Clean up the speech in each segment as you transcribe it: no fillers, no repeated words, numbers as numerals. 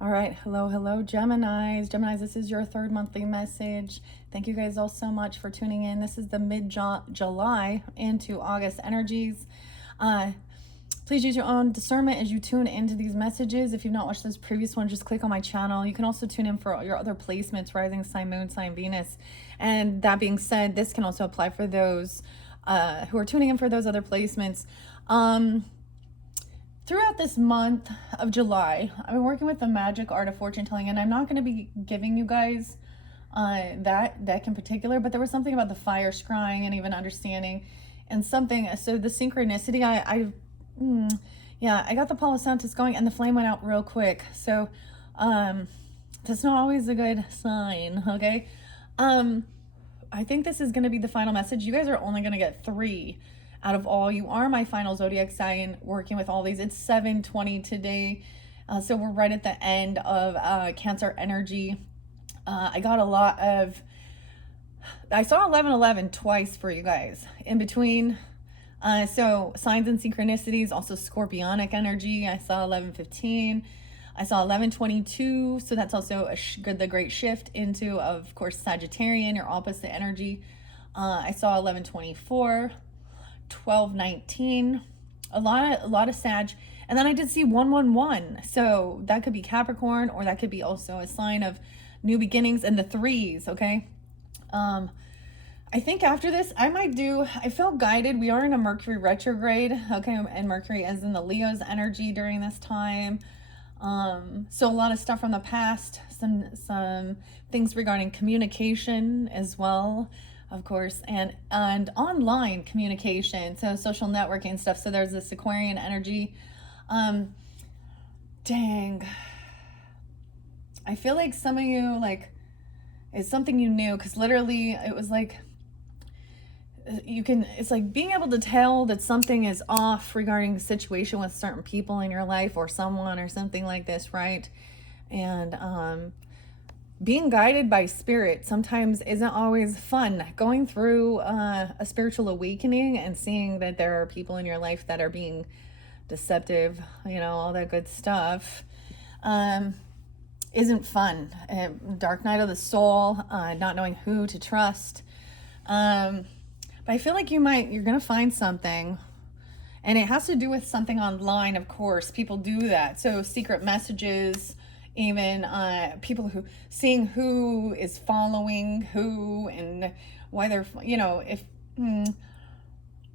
All right, hello, Geminis. Geminis, this is your third monthly message. Thank you guys all so much for tuning in. This is the mid-July into August energies. Please use your own discernment as you tune into these messages. If you've not watched this previous one, just click on my channel. You can also tune in for your other placements, rising sign, moon sign, Venus. And that being said, this can also apply for those who are tuning in for those other placements. Throughout this month of July, I've been working with the magic art of fortune telling, and I'm not going to be giving you guys that deck in particular, but there was something about the fire scrying and even understanding and something. So the synchronicity, I got the Palo Santos going and the flame went out real quick. So that's not always a good sign, okay? I think this is going to be the final message. You guys are only going to get 3 out of all. You are my final zodiac sign working with all these. It's 7:20 today. So we're right at the end of Cancer energy. I got a lot of, I saw 11:11 twice for you guys in between. So signs and synchronicities, also Scorpionic energy. I saw 11:15. I saw 11:22. So that's also the great shift into, of course, Sagittarian, your opposite energy. I saw 11:24. 12:19, a lot of Sag, and then I did see 111. So that could be Capricorn, or that could be also a sign of new beginnings, and the 3s. Okay. I think after this I felt guided. We are in a Mercury retrograde, okay, and Mercury is in the Leo's energy during this time. So a lot of stuff from the past, some things regarding communication as well, of course, and online communication, so social networking stuff. So there's this Aquarian energy. Dang, I feel like some of you, like, it's something you knew, because literally it was like it's like being able to tell that something is off regarding the situation with certain people in your life or someone or something like this, right? And being guided by spirit sometimes isn't always fun. Going through a spiritual awakening and seeing that there are people in your life that are being deceptive, all that good stuff, isn't fun. Dark night of the soul, not knowing who to trust. But I feel like you're going to find something, and it has to do with something online, of course. People do that. So secret messages, even people seeing who is following who and why they're,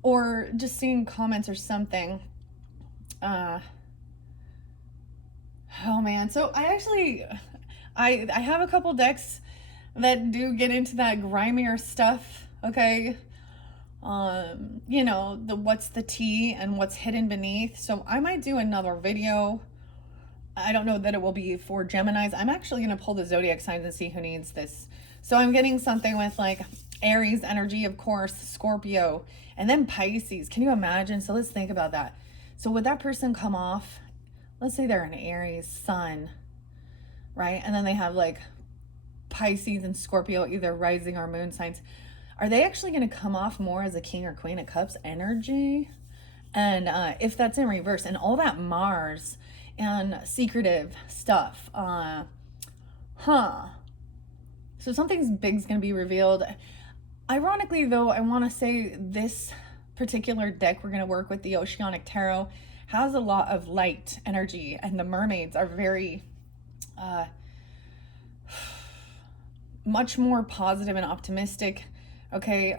or just seeing comments or something. Oh man. So I have a couple decks that do get into that grimier stuff. Okay. The what's the tea and what's hidden beneath. So I might do another video. I don't know that it will be for Geminis. I'm actually going to pull the zodiac signs and see who needs this. So I'm getting something with like Aries energy, of course, Scorpio, and then Pisces. Can you imagine? So let's think about that. So would that person come off? Let's say they're an Aries sun, right? And then they have like Pisces and Scorpio, either rising or moon signs. Are they actually going to come off more as a King or Queen of Cups energy? And if that's in reverse, and all that Mars and secretive stuff, so something's big's going to be revealed. Ironically, though, I want to say this particular deck we're going to work with, the Oceanic Tarot, has a lot of light energy, and the mermaids are very much more positive and optimistic. Okay,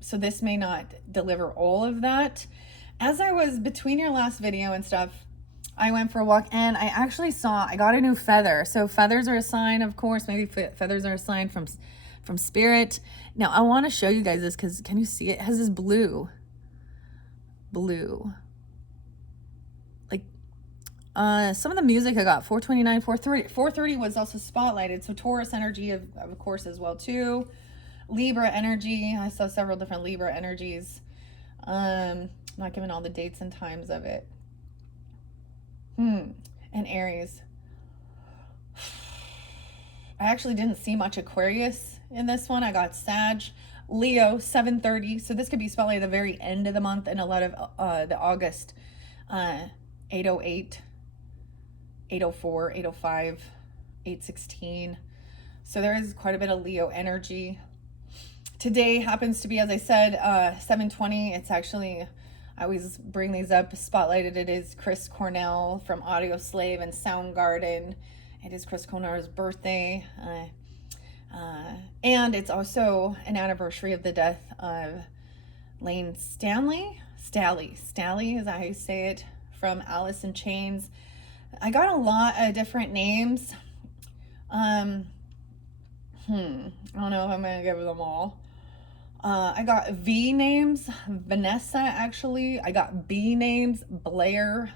so this may not deliver all of that. As I was between your last video and stuff, I went for a walk, and I actually I got a new feather. So feathers are a sign, of course. Maybe feathers are a sign from spirit. Now I want to show you guys this, because can you see it? It has this blue, like some of the music I got, 429, 430 was also spotlighted. So Taurus energy, of course, as well too. Libra energy, I saw several different Libra energies. Not giving all the dates and times of it. And Aries. I actually didn't see much Aquarius in this one. I got Sag, Leo, 7:30. So this could be spotlighted at the very end of the month, and a lot of the August 808 804, 805, 816. So there is quite a bit of Leo energy. Today happens to be, as I said, 7:20. It's actually, I always bring these up, spotlighted. It is Chris Cornell from Audio Slave and Soundgarden. It is Chris Cornell's birthday. And it's also an anniversary of the death of Lane Stanley. Stally is that how you say it? From Alice in Chains. I got a lot of different names. I don't know if I'm gonna give them all. I got V names, Vanessa actually. I got B names, Blair.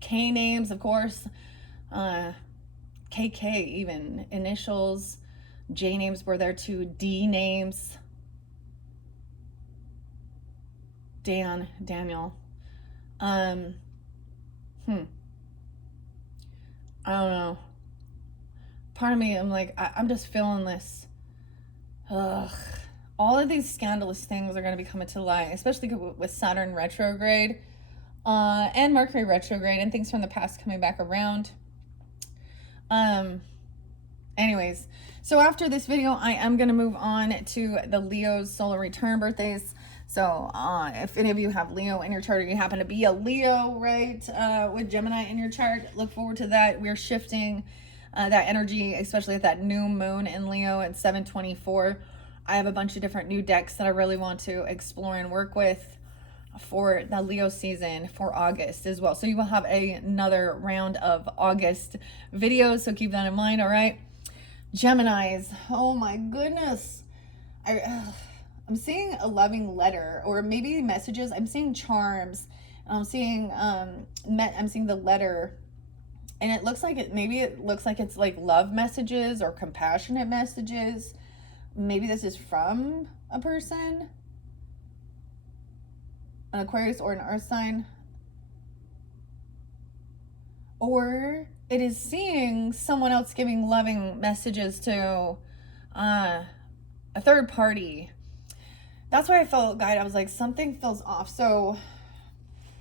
K names, of course. KK even, initials. J names were there too. D names. Daniel. I don't know. Part of me, I'm like, I'm just feeling this. Ugh. All of these scandalous things are going to be coming to light, especially with Saturn retrograde and Mercury retrograde and things from the past coming back around. Anyways, so after this video, I am going to move on to the Leo's solar return birthdays. So if any of you have Leo in your chart, or you happen to be a Leo, right, with Gemini in your chart, look forward to that. We're shifting that energy, especially at that new moon in Leo at 7:24. I have a bunch of different new decks that I really want to explore and work with for the Leo season for August as well. So you will have another round of August videos, so keep that in mind, all right? Geminis, oh my goodness. I'm seeing a loving letter, or maybe messages. I'm seeing charms. I'm seeing the letter, and it looks like it's like love messages or compassionate messages. Maybe this is from a person, an Aquarius or an Earth sign, or it is seeing someone else giving loving messages to a third party. That's why I felt, guide. I was like, something feels off. So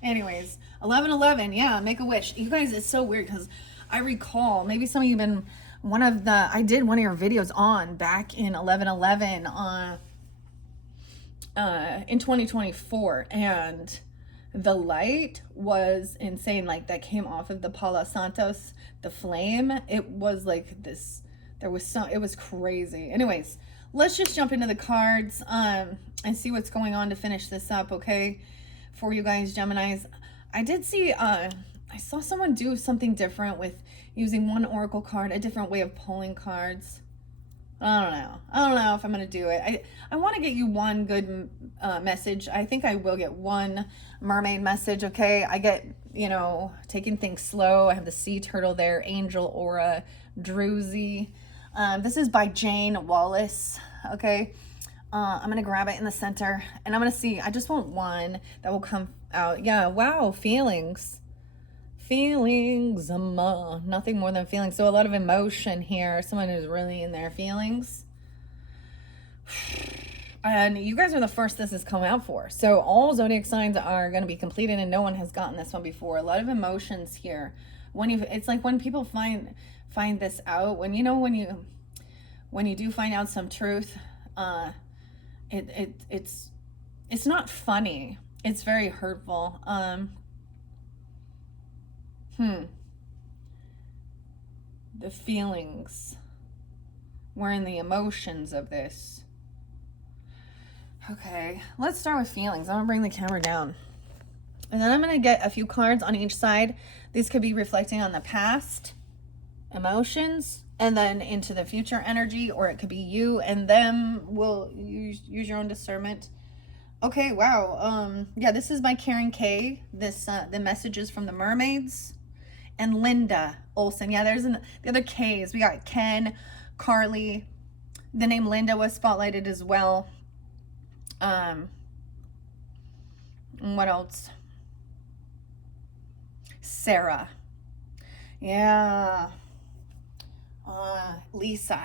anyways, 11/11, yeah, make a wish. You guys, it's so weird because I recall, maybe some of you have been I did one of your videos on back in 11/11 in 2024, and the light was insane. Like, that came off of the Palo Santos, the flame. It was like this, it was crazy. Anyways, let's just jump into the cards and see what's going on to finish this up, okay? For you guys, Geminis. I did see, I saw someone do something different with using one oracle card, a different way of pulling cards. I don't know if I'm going to do it. I want to get you one good message. I think I will get one mermaid message, okay? I get, taking things slow. I have the sea turtle there, angel aura, druzy. This is by Jane Wallace, okay? I'm going to grab it in the center, and I'm going to see. I just want one that will come out. Yeah, wow, feelings. Nothing more than feelings. So a lot of emotion here. Someone who's really in their feelings. And you guys are the first this has come out for. So all zodiac signs are going to be completed, and no one has gotten this one before. A lot of emotions here. It's like when people find this out, when you do find out some truth, it's not funny. It's very hurtful. The feelings. We're in the emotions of this. Okay, let's start with feelings. I'm gonna bring the camera down, and then I'm gonna get a few cards on each side. These could be reflecting on the past emotions and then into the future energy, or it could be you and them. Will use your own discernment. Okay, wow. Yeah, this is by Karen K. This the messages from the mermaids. And Linda Olson. Yeah, there's the other K's. We got Ken, Carly. The name Linda was spotlighted as well. What else? Sarah. Yeah. Lisa.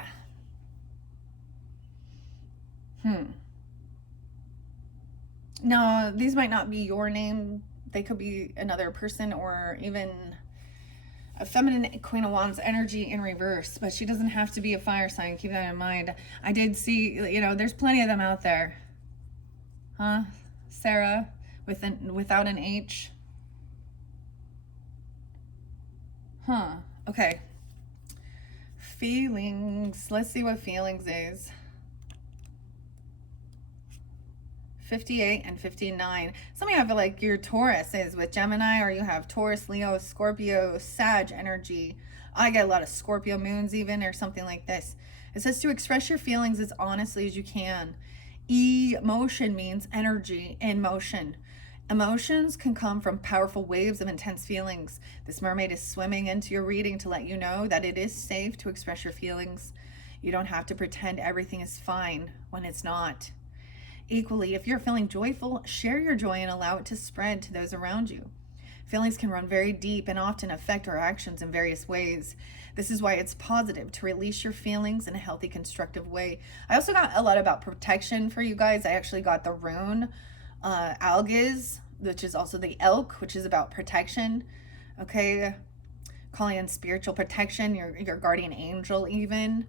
No, these might not be your name, They could be another person, or even a feminine Queen of Wands energy in reverse, but she doesn't have to be a fire sign. Keep that in mind. I did see, you know, there's plenty of them out there. Huh? Sarah, without an H. Huh. Okay. Feelings. Let's see what feelings is. 58 and 59. Some of you have like your Taurus is with Gemini, or you have Taurus, Leo, Scorpio, Sag energy. I get a lot of Scorpio moons even, or something like this. It says to express your feelings as honestly as you can. Emotion means energy in motion. Emotions can come from powerful waves of intense feelings. This mermaid is swimming into your reading to let you know that it is safe to express your feelings. You don't have to pretend everything is fine when it's not. Equally, if you're feeling joyful, share your joy and allow it to spread to those around you. Feelings can run very deep and often affect our actions in various ways. This is why it's positive to release your feelings in a healthy, constructive way. I also got a lot about protection for you guys. I actually got the rune Algiz, which is also the elk, which is about protection. Okay, calling in spiritual protection, your guardian angel even.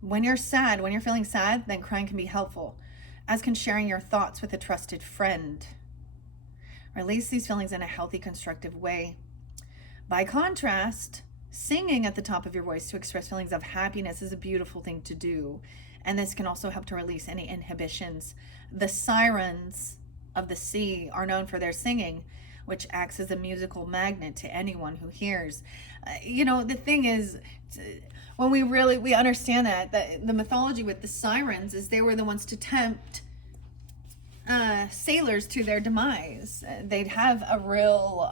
When you're sad, when you're feeling sad, then crying can be helpful, as can sharing your thoughts with a trusted friend. Release these feelings in a healthy, constructive way. By contrast, singing at the top of your voice to express feelings of happiness is a beautiful thing to do, and this can also help to release any inhibitions. The sirens of the sea are known for their singing, which acts as a musical magnet to anyone who hears. You know, the thing is, when we understand that the mythology with the sirens is they were the ones to tempt sailors to their demise. They'd have a real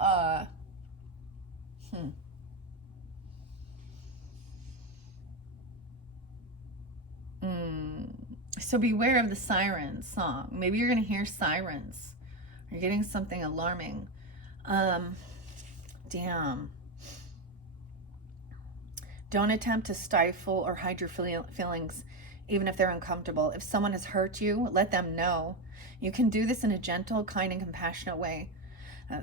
So beware of the sirens song. Maybe you're going to hear sirens. You're getting something alarming. Damn. Don't attempt to stifle or hide your feelings, even if they're uncomfortable. If someone has hurt you, let them know. You can do this in a gentle, kind, and compassionate way.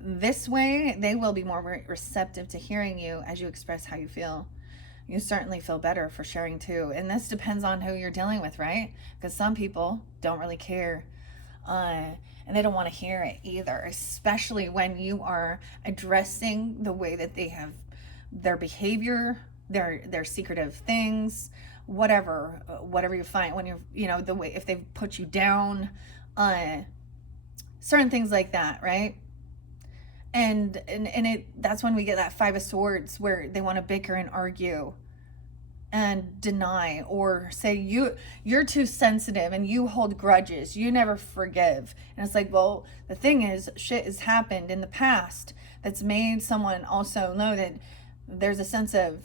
This way, they will be more receptive to hearing you as you express how you feel. You certainly feel better for sharing too. And this depends on who you're dealing with, right? Because some people don't really care. And they don't want to hear it either, especially when you are addressing the way that they have their behavior, their secretive things, whatever you find when the way, if they've put you down, certain things like that, right? And that's when we get that Five of Swords, where they want to bicker and argue and deny, or say you're too sensitive and you hold grudges, you never forgive. And it's like, well, the thing is, shit has happened in the past that's made someone also know that there's a sense of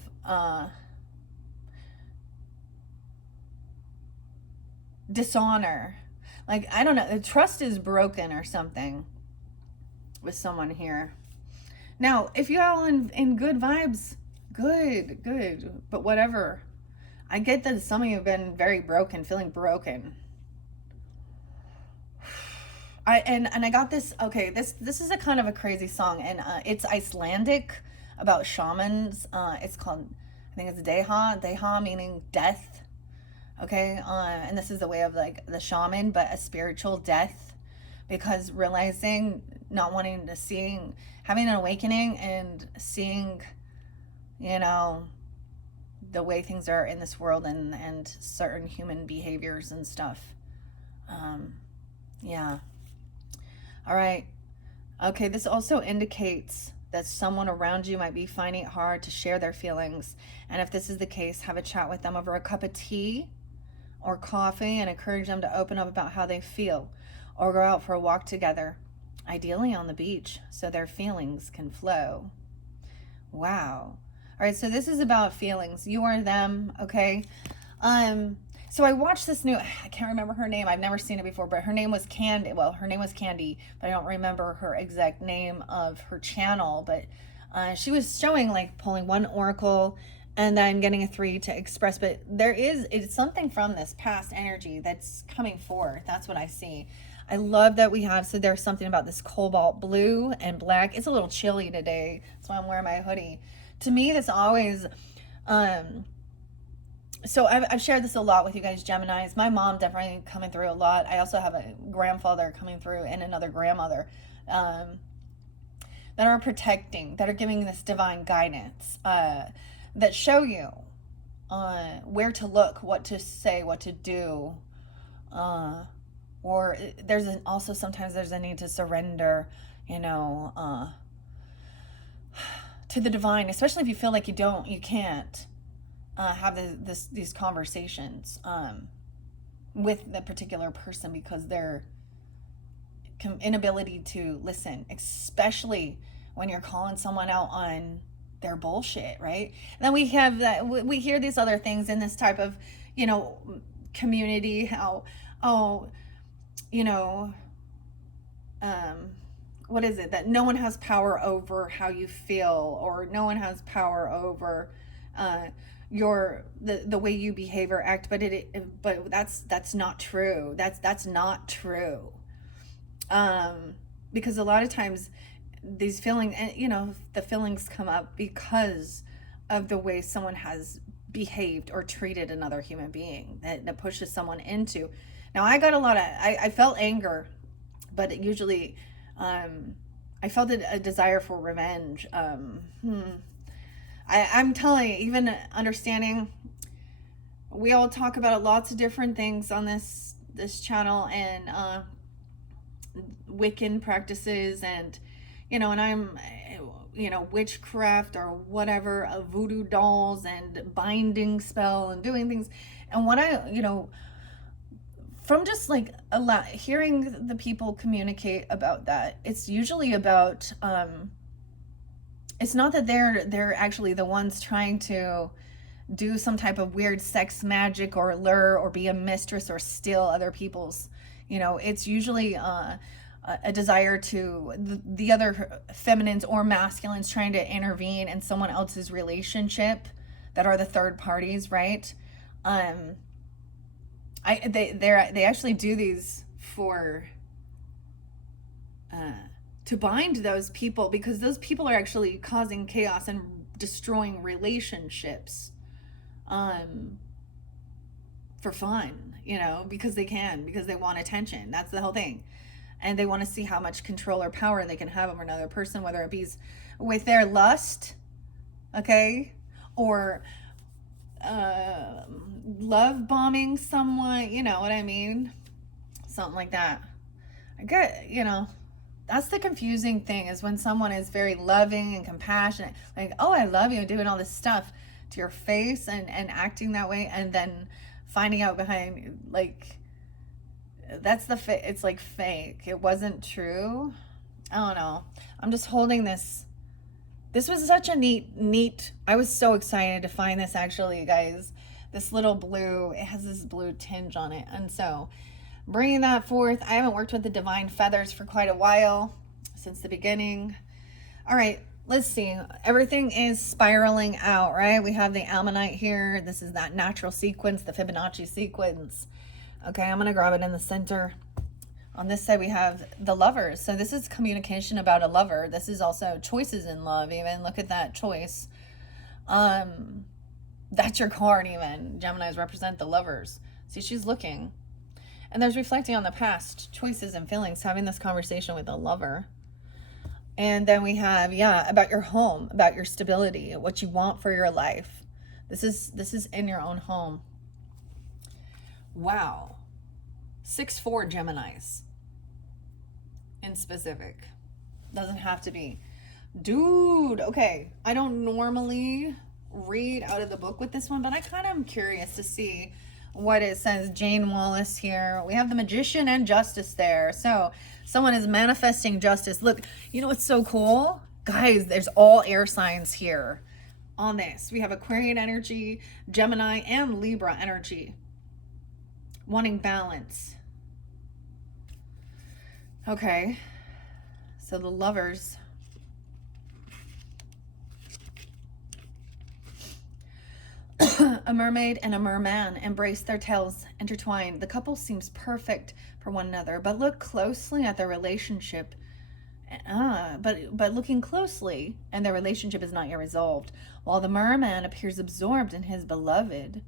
dishonor. Like, I don't know, the trust is broken or something with someone here. Now, if you're all in good vibes, good, but whatever. I get that some of you have been very broken, feeling broken. I got this. Okay, this is a kind of a crazy song, and it's Icelandic, about shamans. It's called, I think it's Deha meaning death. Okay, and this is the way of like the shaman, but a spiritual death, because realizing, not wanting to seeing, having an awakening and seeing, the way things are in this world, and certain human behaviors and stuff. Yeah. All right. Okay, this also indicates that someone around you might be finding it hard to share their feelings. And if this is the case, have a chat with them over a cup of tea or coffee and encourage them to open up about how they feel, or go out for a walk together, ideally on the beach, so their feelings can flow. Wow. All right, so this is about feelings. You are them, okay? So I watched this new, I can't remember her name. I've never seen it before, but her name was Candy. Well, her name was Candy, but I don't remember her exact name of her channel. But she was showing, like, pulling one oracle and then getting a 3 to express. But it's something from this past energy that's coming forth. That's what I see. I love that we have, so there's something about this cobalt blue and black. It's a little chilly today, that's why I'm wearing my hoodie. To me, this always, so I've shared this a lot with you guys, Geminis. My mom definitely coming through a lot. I also have a grandfather coming through and another grandmother that are protecting, that are giving this divine guidance, that show you where to look, what to say, what to do. Or also sometimes there's a need to surrender, you know, to the divine, especially if you feel like you can't have these conversations with the particular person because their inability to listen, especially when you're calling someone out on their bullshit, right? And then we have that, we hear these other things in this type of, you know, community, how, oh, you know, what is it, that no one has power over how you feel, or no one has power over the way you behave or act, but that's not true. That's not true. Because a lot of times these feelings, and you know, the feelings come up because of the way someone has behaved or treated another human being, that pushes someone into. Now I got a lot of, I felt anger, but usually I felt a desire for revenge. I'm telling you, even understanding, we all talk about lots of different things on this channel, and Wiccan practices, and you know, and I'm, you know, witchcraft or whatever, voodoo dolls and binding spell and doing things. And what I, you know, from just like a lot, hearing the people communicate about that, it's usually about, it's not that they're actually the ones trying to do some type of weird sex magic or lure or be a mistress or steal other people's, you know, it's usually a desire to the other feminines or masculines trying to intervene in someone else's relationship that are the third parties, right? They actually do these for to bind those people, because those people are actually causing chaos and destroying relationships for fun, you know, because they want attention. That's the whole thing. And they want to see how much control or power they can have over another person, whether it be with their lust, okay, or love bombing someone, you know what I mean? Something like that. I get, you know, that's the confusing thing, is when someone is very loving and compassionate, like, oh, I love you, doing all this stuff to your face and acting that way, and then finding out behind, like, that's it's like fake. It wasn't true. I don't know. I'm just holding this. This was such a neat, I was so excited to find this, actually, guys. This little blue, it has this blue tinge on it. And so bringing that forth, I haven't worked with the divine feathers for quite a while, since the beginning. All right, let's see. Everything is spiraling out, right? We have the Ammonite here. This is that natural sequence, the Fibonacci sequence. Okay, I'm going to grab it in the center. On this side, we have the Lovers. So this is communication about a lover. This is also choices in love, even. Look at that choice. That's your card, even. Geminis represent the Lovers. See, she's looking. And there's reflecting on the past, choices and feelings, having this conversation with a lover. And then we have, yeah, about your home, about your stability, what you want for your life. This is in your own home. Wow. 6-4 Geminis in specific. Doesn't have to be. Dude, okay. I don't normally read out of the book with this one, but I kind of am curious to see what it says. Jane Wallace here. We have the Magician and Justice there. So someone is manifesting justice. Look, you know what's so cool? Guys, there's all air signs here on this. We have Aquarian energy, Gemini, and Libra energy. Wanting balance. Okay, so the Lovers. A mermaid and a merman embrace, their tails intertwined. The couple seems perfect for one another, but look closely at their relationship. But looking closely, and their relationship is not yet resolved. While the merman appears absorbed in his beloved,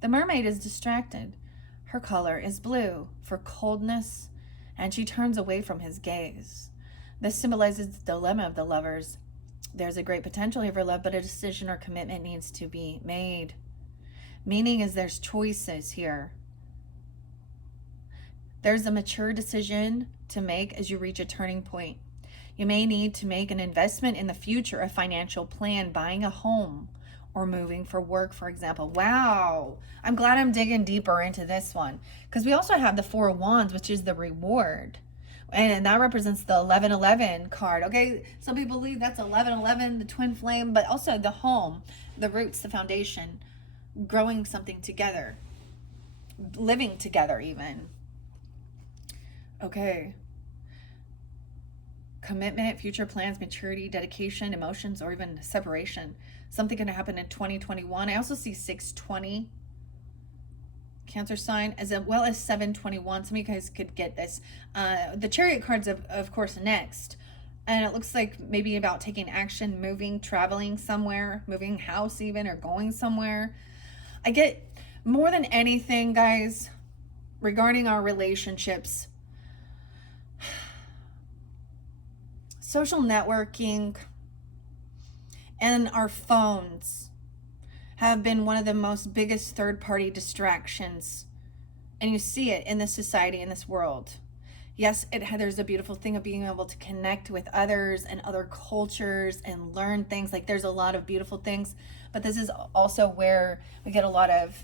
the mermaid is distracted. Her color is blue for coldness, and she turns away from his gaze. This symbolizes the dilemma of the lovers. There's a great potential here for love, but a decision or commitment needs to be made. Meaning is there's choices here. There's a mature decision to make as you reach a turning point. You may need to make an investment in the future, a financial plan, buying a home, or moving for work, for example. Wow. I'm glad I'm digging deeper into this one, because we also have the Four of Wands, which is the reward. And that represents the 1111 card. Okay, some people believe that's 1111, the twin flame, but also the home, the roots, the foundation, growing something together, living together even. Okay. Commitment, future plans, maturity, dedication, emotions, or even separation. Something going to happen in 2021. I also see 620 Cancer sign, as well as 721. Some of you guys could get this. The Chariot cards, of course, next. And it looks like maybe about taking action, moving, traveling somewhere, moving house even, or going somewhere. I get more than anything, guys, regarding our relationships. Social networking and our phones have been one of the most biggest third-party distractions. And you see it in this society, in this world. Yes, there's a beautiful thing of being able to connect with others and other cultures and learn things. Like, there's a lot of beautiful things. But this is also where we get a lot of,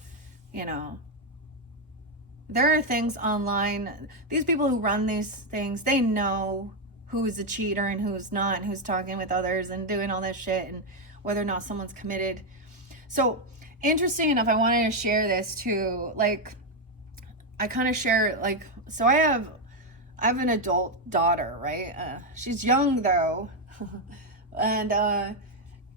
there are things online. These people who run these things, they know who's a cheater and who's not, and who's talking with others and doing all this shit, and whether or not someone's committed. So, interesting enough, I wanted to share this too. Like, I kind of share, so I have an adult daughter, right? She's young though, and I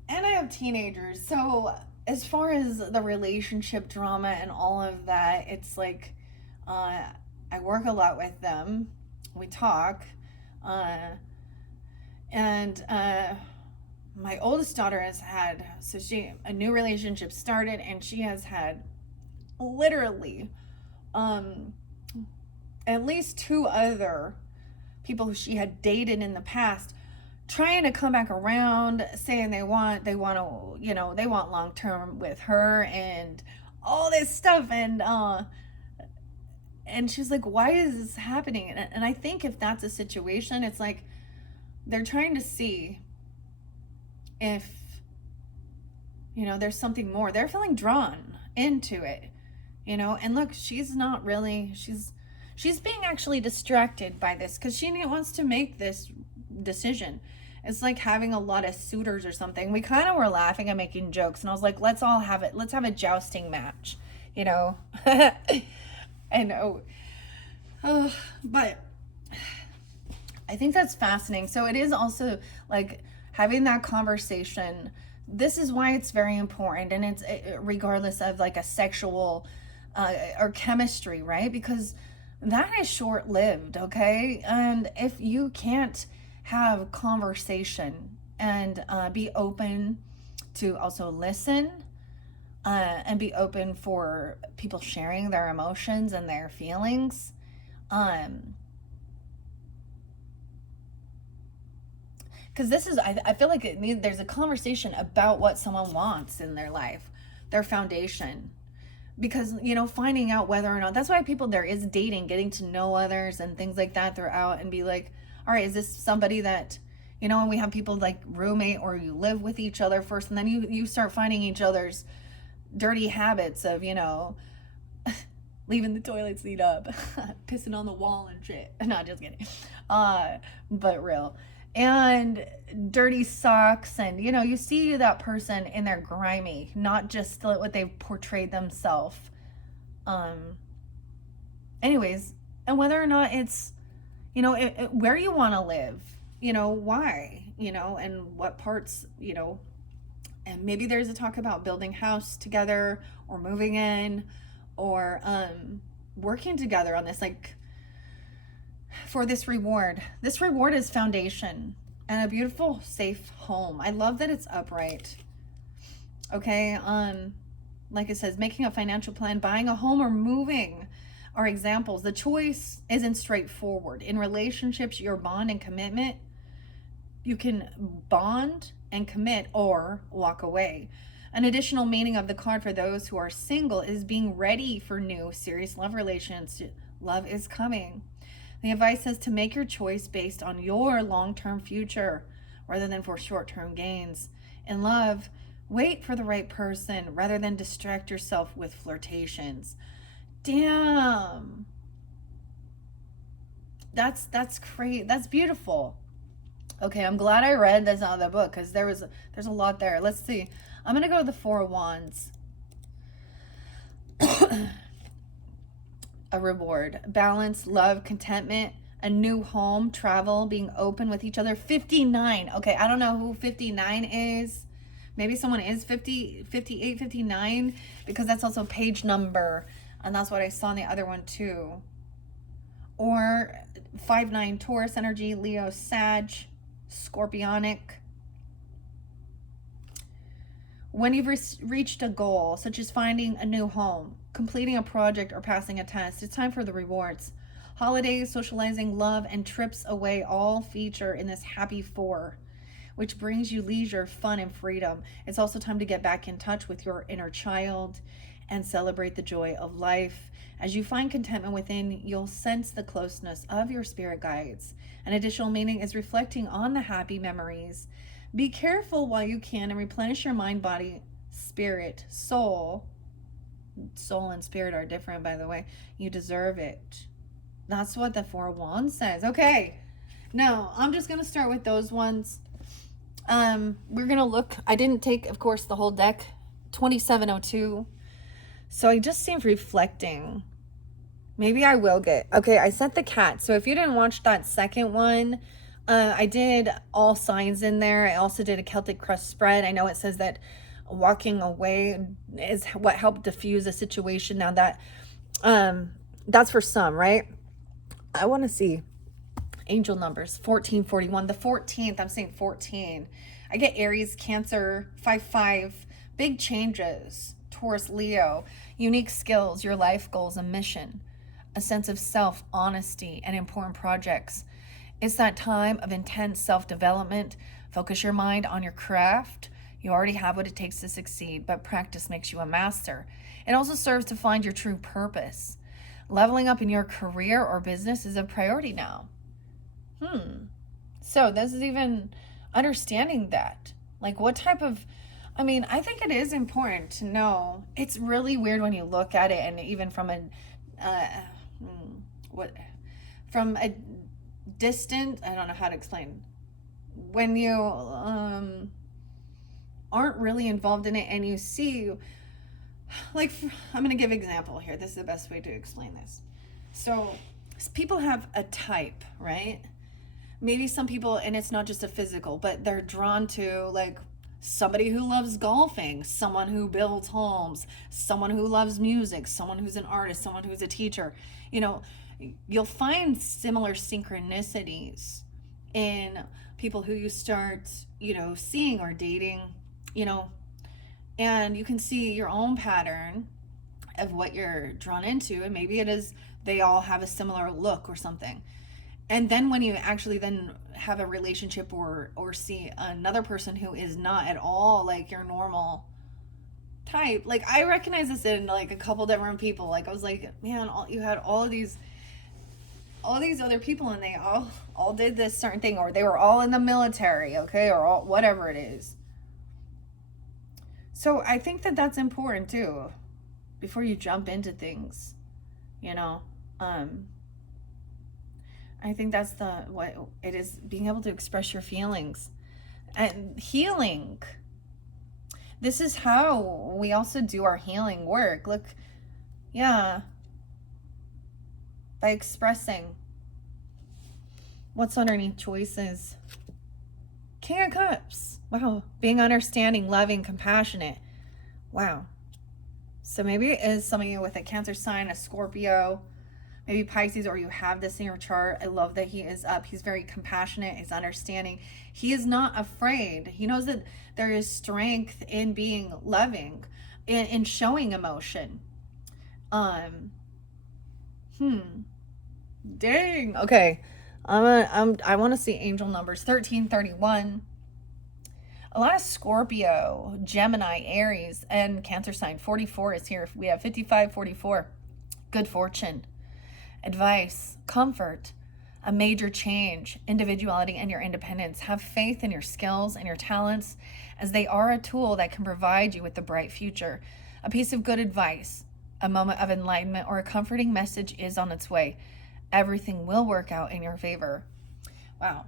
have teenagers. So, as far as the relationship drama and all of that, it's like, I work a lot with them. We talk. My oldest daughter has had, a new relationship started, and she has had literally, at least 2 other people who she had dated in the past trying to come back around, saying they want to, they want long-term with her and all this stuff. And she's like, why is this happening? And I think if that's a situation, it's like they're trying to see if, there's something more. They're feeling drawn into it, and look, she's not really, she's being actually distracted by this because she wants to make this decision. It's like having a lot of suitors or something. We kind of were laughing and making jokes, and I was like, let's have a jousting match, And but I think that's fascinating. So it is also like having that conversation. This is why it's very important, and it's regardless of like a sexual or chemistry, right? Because that is short-lived, okay? And if you can't have conversation and be open to also listen, and be open for people sharing their emotions and their feelings. Because this is, I feel like there's a conversation about what someone wants in their life, their foundation. Because, finding out whether or not, that's why there is dating, getting to know others and things like that throughout, and be like, all right, is this somebody that, and we have people like roommate, or you live with each other first, and then you start finding each other's dirty habits of, leaving the toilet seat up, pissing on the wall and shit. Not just kidding. But real. And dirty socks, and you see that person in their grimy, not just what they've portrayed themselves. Anyways, and whether or not it's, where you want to live, why, and what parts, and maybe there's a talk about building house together, or moving in, or working together on this. Like, for this reward. This reward is foundation and a beautiful, safe home. I love that it's upright. Okay, like it says, making a financial plan, buying a home, or moving are examples. The choice isn't straightforward. In relationships, your bond and commitment, you can bond and commit or walk away. An additional meaning of the card for those who are single is being ready for new serious love relations. Love is coming. The advice says to make your choice based on your long-term future rather than for short-term gains. In love, wait for the right person rather than distract yourself with flirtations. Damn. That's great. That's beautiful. Okay, I'm glad I read this out of the book because there's a lot there. Let's see. I'm going to go to the Four of Wands. A reward, balance, love, contentment, a new home, travel, being open with each other. 59. Okay, I don't know who 59 is. Maybe someone is 50, 58, 59, because that's also page number. And that's what I saw in the other one too. Or 59, Taurus energy, Leo, Sag, Scorpionic. When you've reached a goal, such as finding a new home, completing a project, or passing a test, it's time for the rewards. Holidays, socializing, love, and trips away all feature in this happy four, which brings you leisure, fun, and freedom. It's also time to get back in touch with your inner child and celebrate the joy of life. As you find contentment within, you'll sense the closeness of your spirit guides. An additional meaning is reflecting on the happy memories. Be careful while you can and replenish your mind, body, spirit, soul. Soul and spirit are different, by the way. You deserve it. That's what the Four of Wands says. Okay. Now, I'm just going to start with those ones. We're going to look. I didn't take, of course, the whole deck. 2702. So I just seem reflecting. Maybe I will get. Okay, I set the cat. So if you didn't watch that second one, I did all signs in there. I also did a Celtic crust spread. I know it says that walking away is what helped diffuse a situation. Now that that's for some, right? I want to see angel numbers. 1441. The 14th, I'm saying 14. I get Aries, Cancer, 5-5. Big changes. Taurus, Leo. Unique skills, your life goals and mission. A sense of self, honesty, and important projects. It's that time of intense self-development. Focus your mind on your craft. You already have what it takes to succeed, but practice makes you a master. It also serves to find your true purpose. Leveling up in your career or business is a priority now. So this is even understanding that. Like what type of, I think it is important to know. It's really weird when you look at it, and even from a distant, I don't know how to explain. When you aren't really involved in it and you see, like, I'm going to give an example here. This is the best way to explain this. So people have a type, right? Maybe some people, and it's not just a physical, but they're drawn to like somebody who loves golfing, someone who builds homes, someone who loves music, someone who's an artist, someone who's a teacher. You'll find similar synchronicities in people who you start, seeing or dating, and you can see your own pattern of what you're drawn into. And maybe it is, they all have a similar look or something. And then when you actually then have a relationship or see another person who is not at all like your normal type, like I recognize this in like a couple different people. Like I was like, man, you had all these other people and they all did this certain thing, or they were all in the military, okay, or all, whatever it is. So I think that that's important too, before you jump into things, I think that's what it is, being able to express your feelings and healing. This is how we also do our healing work. Look, yeah, by expressing what's underneath choices. King of Cups. Wow. Being understanding, loving, compassionate. Wow. So maybe it is some of you with a Cancer sign, a Scorpio, maybe Pisces, or you have this in your chart. I love that he is up. He's very compassionate. He's understanding. He is not afraid. He knows that there is strength in being loving, in showing emotion. Dang. Okay. I want to see angel numbers 1331. A lot of Scorpio, Gemini, Aries, and Cancer sign. 44 is here. We have 55, 44. Good fortune, advice, comfort, a major change, individuality, and your independence. Have faith in your skills and your talents, as they are a tool that can provide you with the bright future. A piece of good advice, a moment of enlightenment, or a comforting message is on its way. Everything will work out in your favor. Wow.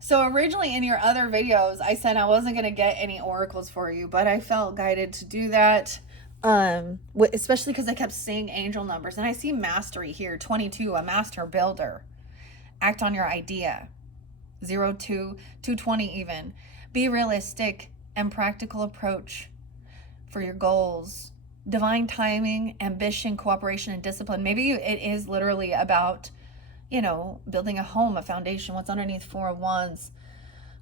So originally in your other videos, I said I wasn't going to get any oracles for you, but I felt guided to do that. Especially because I kept seeing angel numbers, and I see mastery here, 22, a master builder. Act on your idea. 02, 220 even. Be realistic and practical approach for your goals. Divine timing, ambition, cooperation, and discipline. Maybe it is literally about, building a home, a foundation. What's underneath 4 of Wands?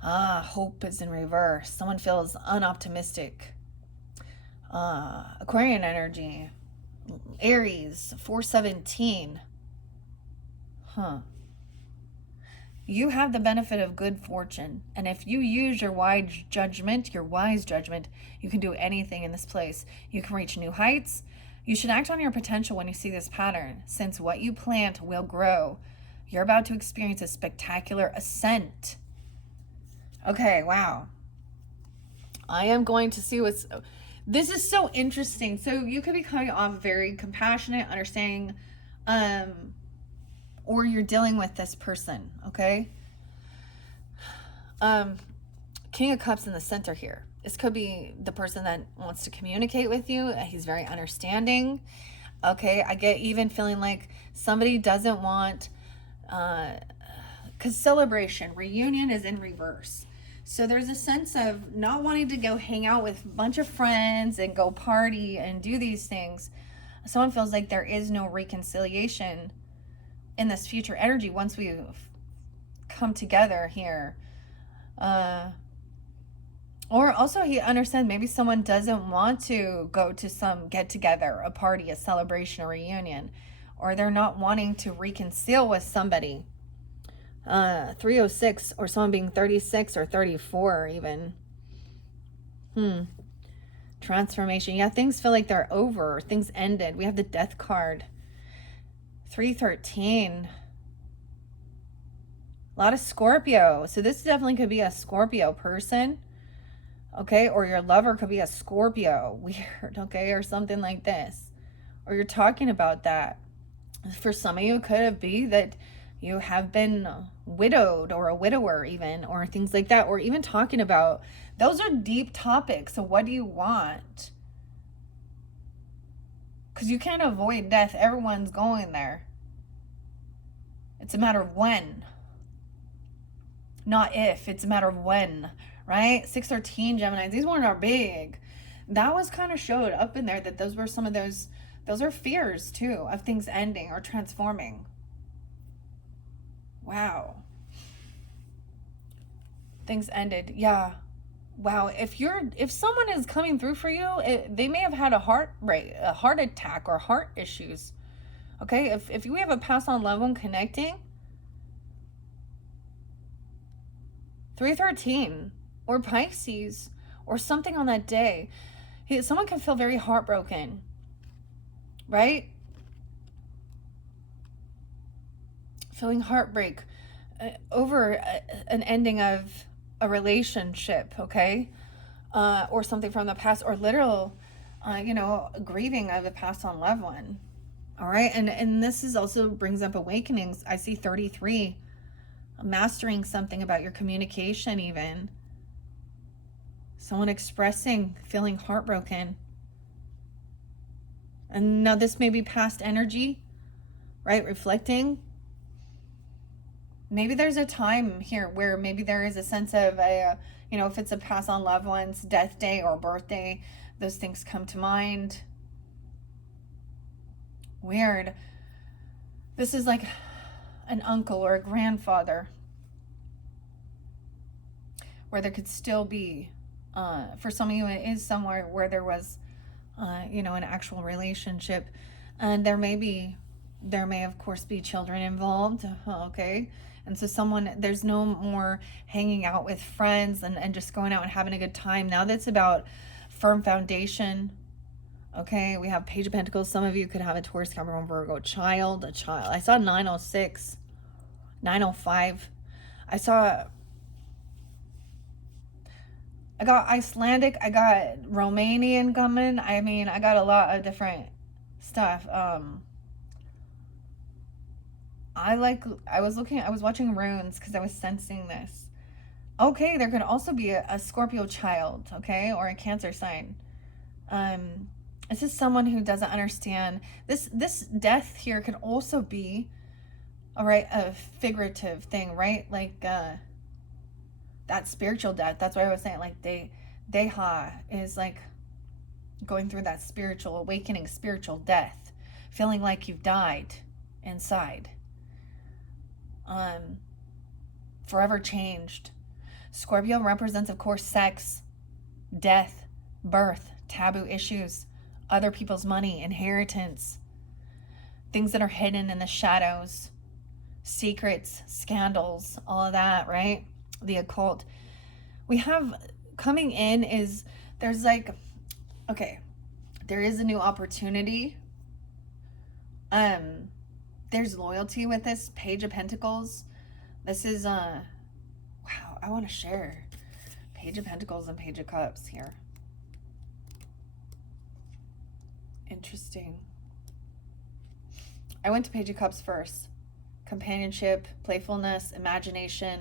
Hope is in reverse. Someone feels unoptimistic. Aquarian energy. Aries, 417. You have the benefit of good fortune, and if you use your wise judgment, you can do anything in this place. You can reach new heights. You should act on your potential when you see this pattern, since what you plant will grow. You're about to experience a spectacular ascent. Okay, wow. I am going to see what's... This is so interesting. So you could be coming off very compassionate, understanding, or you're dealing with this person, okay? King of Cups in the center here. This could be the person that wants to communicate with you. He's very understanding. Okay, I get even feeling like somebody doesn't want... because celebration, reunion is in reverse. So there's a sense of not wanting to go hang out with a bunch of friends and go party and do these things. Someone feels like there is no reconciliation in this future energy once we come together here. Or also he understands maybe someone doesn't want to go to some get together, a party, a celebration, a reunion, or they're not wanting to reconcile with somebody. 306, or someone being 36 or 34 even. Transformation. Yeah, things feel like they're over. Things ended. We have the Death card. 313. A lot of Scorpio. So this definitely could be a Scorpio person. Okay, or your lover could be a Scorpio. Weird, okay, or something like this. Or you're talking about that. For some of you, it could be that you have been widowed or a widower even, or things like that, or even talking about, those are deep topics. So what do you want? Because you can't avoid death. Everyone's going there. It's a matter of when. Not if. It's a matter of when, right? 613 Gemini. These ones are big. That was kind of showed up in there that those were some of those are fears too of things ending or transforming. Wow. Things ended. Yeah. Wow. If someone is coming through for you, they may have had a heart attack or heart issues. Okay. If you have a passed on loved one connecting, 313 or Pisces or something on that day, someone can feel very heartbroken, right? Feeling heartbreak over an ending of a relationship, okay? Or something from the past, or literal, grieving of a passed on loved one. All right. And this is also brings up awakenings. I see 33, mastering something about your communication even. Someone expressing, feeling heartbroken. And now this may be past energy, right? Reflecting. Maybe there's a time here where maybe there is a sense of, if it's a pass on loved one's death day or birthday, those things come to mind. Weird. This is like an uncle or a grandfather, where there could still be, for some of you, it is somewhere where there was, you know, an actual relationship. And there may of course be children involved. Okay. And so there's no more hanging out with friends and just going out and having a good time. Now that's about firm foundation. Okay, we have Page of Pentacles. Some of you could have a Taurus, Capricorn, Virgo child, a child. I saw 906, 905. I got Icelandic, I got Romanian coming. I mean, I got a lot of different stuff. I was watching runes because I was sensing this. Okay, there could also be a Scorpio child, okay, or a Cancer sign. This is someone who doesn't understand this death here could also be, all right, a figurative thing, right? Like that spiritual death. That's what I was saying. Like Deha is like going through that spiritual awakening, spiritual death, feeling like you've died inside. Forever changed. Scorpio represents, of course, sex, death, birth, taboo issues, other people's money, inheritance, things that are hidden in the shadows, secrets, scandals, all of that, right? The occult. We have coming in is there's like, okay, there is a new opportunity. There's loyalty with this Page of Pentacles. This is wow, I want to share Page of Pentacles and Page of Cups here. Interesting. I went to Page of Cups first. Companionship, playfulness, imagination,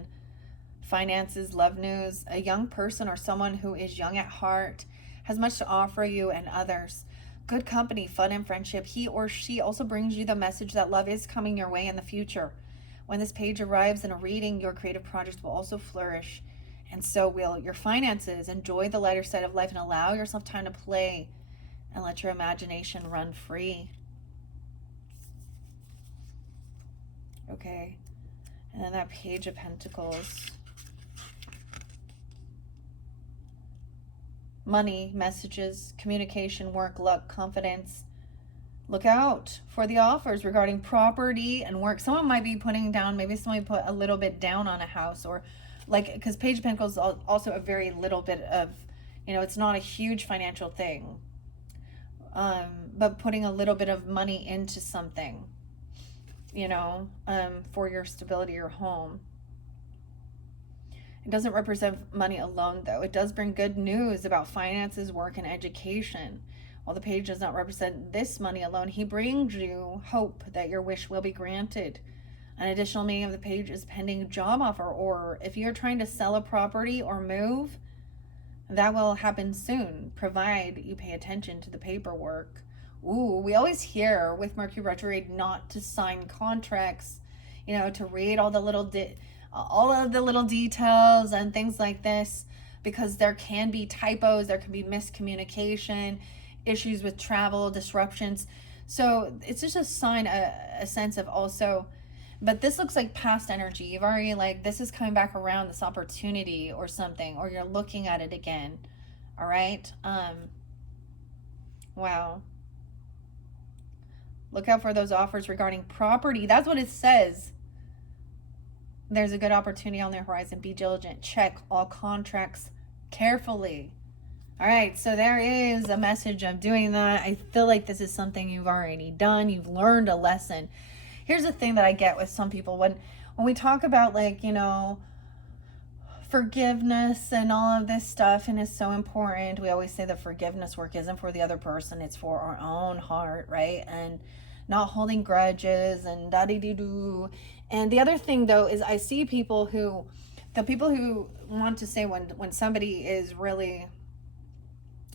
finances, love news. A young person or someone who is young at heart has much to offer you and others. Good company, fun, and friendship. He or she also brings you the message that love is coming your way in the future. When this page arrives in a reading, your creative projects will also flourish, and so will your finances. Enjoy the lighter side of life and allow yourself time to play and let your imagination run free. Okay, and then that Page of Pentacles. Money, messages, communication, work, luck, confidence. Look out for the offers regarding property and work. Someone might be putting down, maybe somebody put a little bit down on a house, or like, because Page of Pentacles is also a very little bit of, you know, it's not a huge financial thing. But putting a little bit of money into something, you know, for your stability, your home. It doesn't represent money alone, though. It does bring good news about finances, work, and education. While the page does not represent this money alone, he brings you hope that your wish will be granted. An additional meaning of the page is pending job offer, or if you're trying to sell a property or move, that will happen soon, provided you pay attention to the paperwork. Ooh, we always hear with Mercury retrograde not to sign contracts, you know, to read all of the little details and things like this, because there can be typos, there can be miscommunication, issues with travel, disruptions. So it's just a sign, a sense of also, but this looks like past energy. You've already, like, this is coming back around, this opportunity or something, or you're looking at it again. All right. Wow. Look out for those offers regarding property. That's what it says. There's a good opportunity on the horizon. Be diligent. Check all contracts carefully. All right, so there is a message of doing that. I feel like this is something you've already done. You've learned a lesson. Here's the thing that I get with some people. When we talk about, like, you know, forgiveness and all of this stuff, and it's so important, we always say the forgiveness work isn't for the other person. It's for our own heart, right? And not holding grudges and da-dee-dee-doo. And the other thing, though, is I see people who want to say when somebody is really,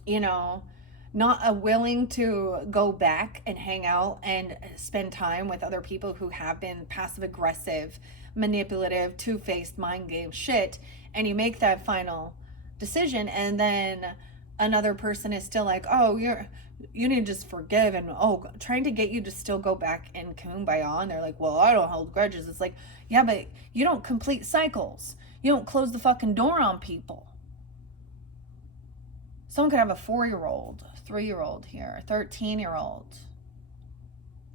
you know, not willing to go back and hang out and spend time with other people who have been passive aggressive, manipulative, two-faced, mind game shit, and you make that final decision, and then another person is still like, oh, you need to just forgive, and oh, trying to get you to still go back and kumbaya, and they're like, well, I don't hold grudges. It's like, yeah, but you don't complete cycles. You don't close the fucking door on people. Someone could have a 4-year-old, 3-year-old here, 13-year-old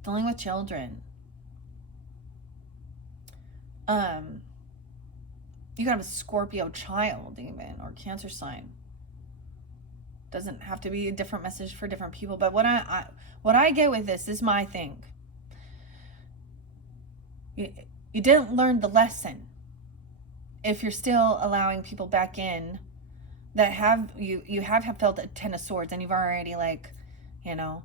dealing with children. You could have a Scorpio child even, or Cancer sign. Doesn't have to be a different message for different people. But what I get with this is my thing. You didn't learn the lesson if you're still allowing people back in that have you have felt a 10 of swords, and you've already, like, you know,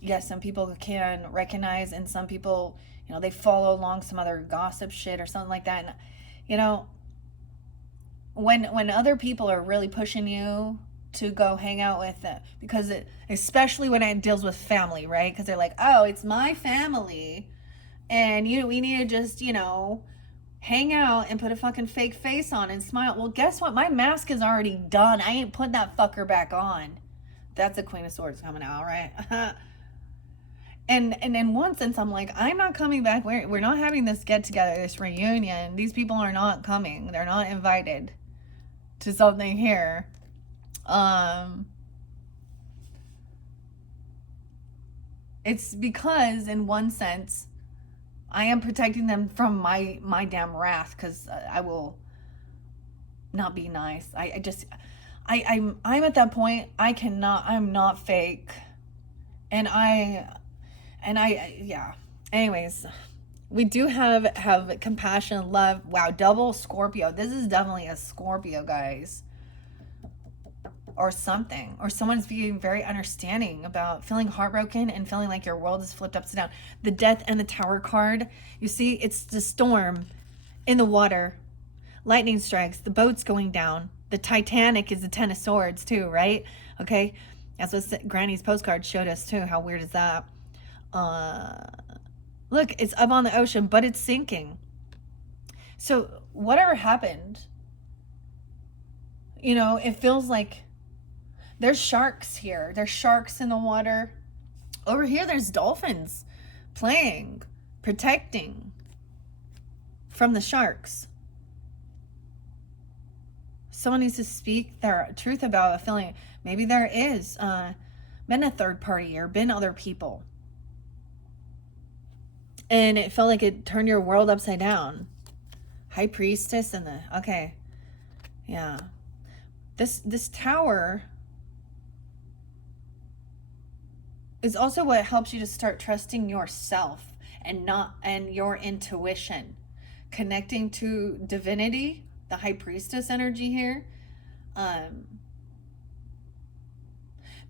yes, some people can recognize, and some people, you know, they follow along some other gossip shit or something like that. And, you know, when other people are really pushing you to go hang out with them, because especially when it deals with family, right? Because they're like, oh, it's my family, and we need to just, you know, hang out and put a fucking fake face on and smile. Well, guess what? My mask is already done. I ain't putting that fucker back on. That's a Queen of Swords coming out, right? And in one sense, I'm like, I'm not coming back. We're not having this get together, this reunion. These people are not coming. They're not invited to something here. It's because, in one sense, I am protecting them from my damn wrath, because I will not be nice. I'm at that point. I'm not fake, and yeah. Anyways, we do have compassion, love. Wow, double Scorpio. This is definitely a Scorpio, guys. Or something. Or someone's being very understanding about feeling heartbroken and feeling like your world is flipped upside down. The Death and the Tower card. You see, it's the storm in the water. Lightning strikes. The boat's going down. The Titanic is the 10 of Swords too, right? Okay. That's what Granny's postcard showed us too. How weird is that? Look, it's up on the ocean, but it's sinking. So whatever happened, you know, it feels like there's sharks here. There's sharks in the water. Over here, there's dolphins playing, protecting from the sharks. Someone needs to speak their truth about a feeling. Maybe there is been a third party or been other people, and it felt like it turned your world upside down. High Priestess and okay. Yeah. This Tower is also what helps you to start trusting yourself and your intuition, connecting to divinity, the High Priestess energy here.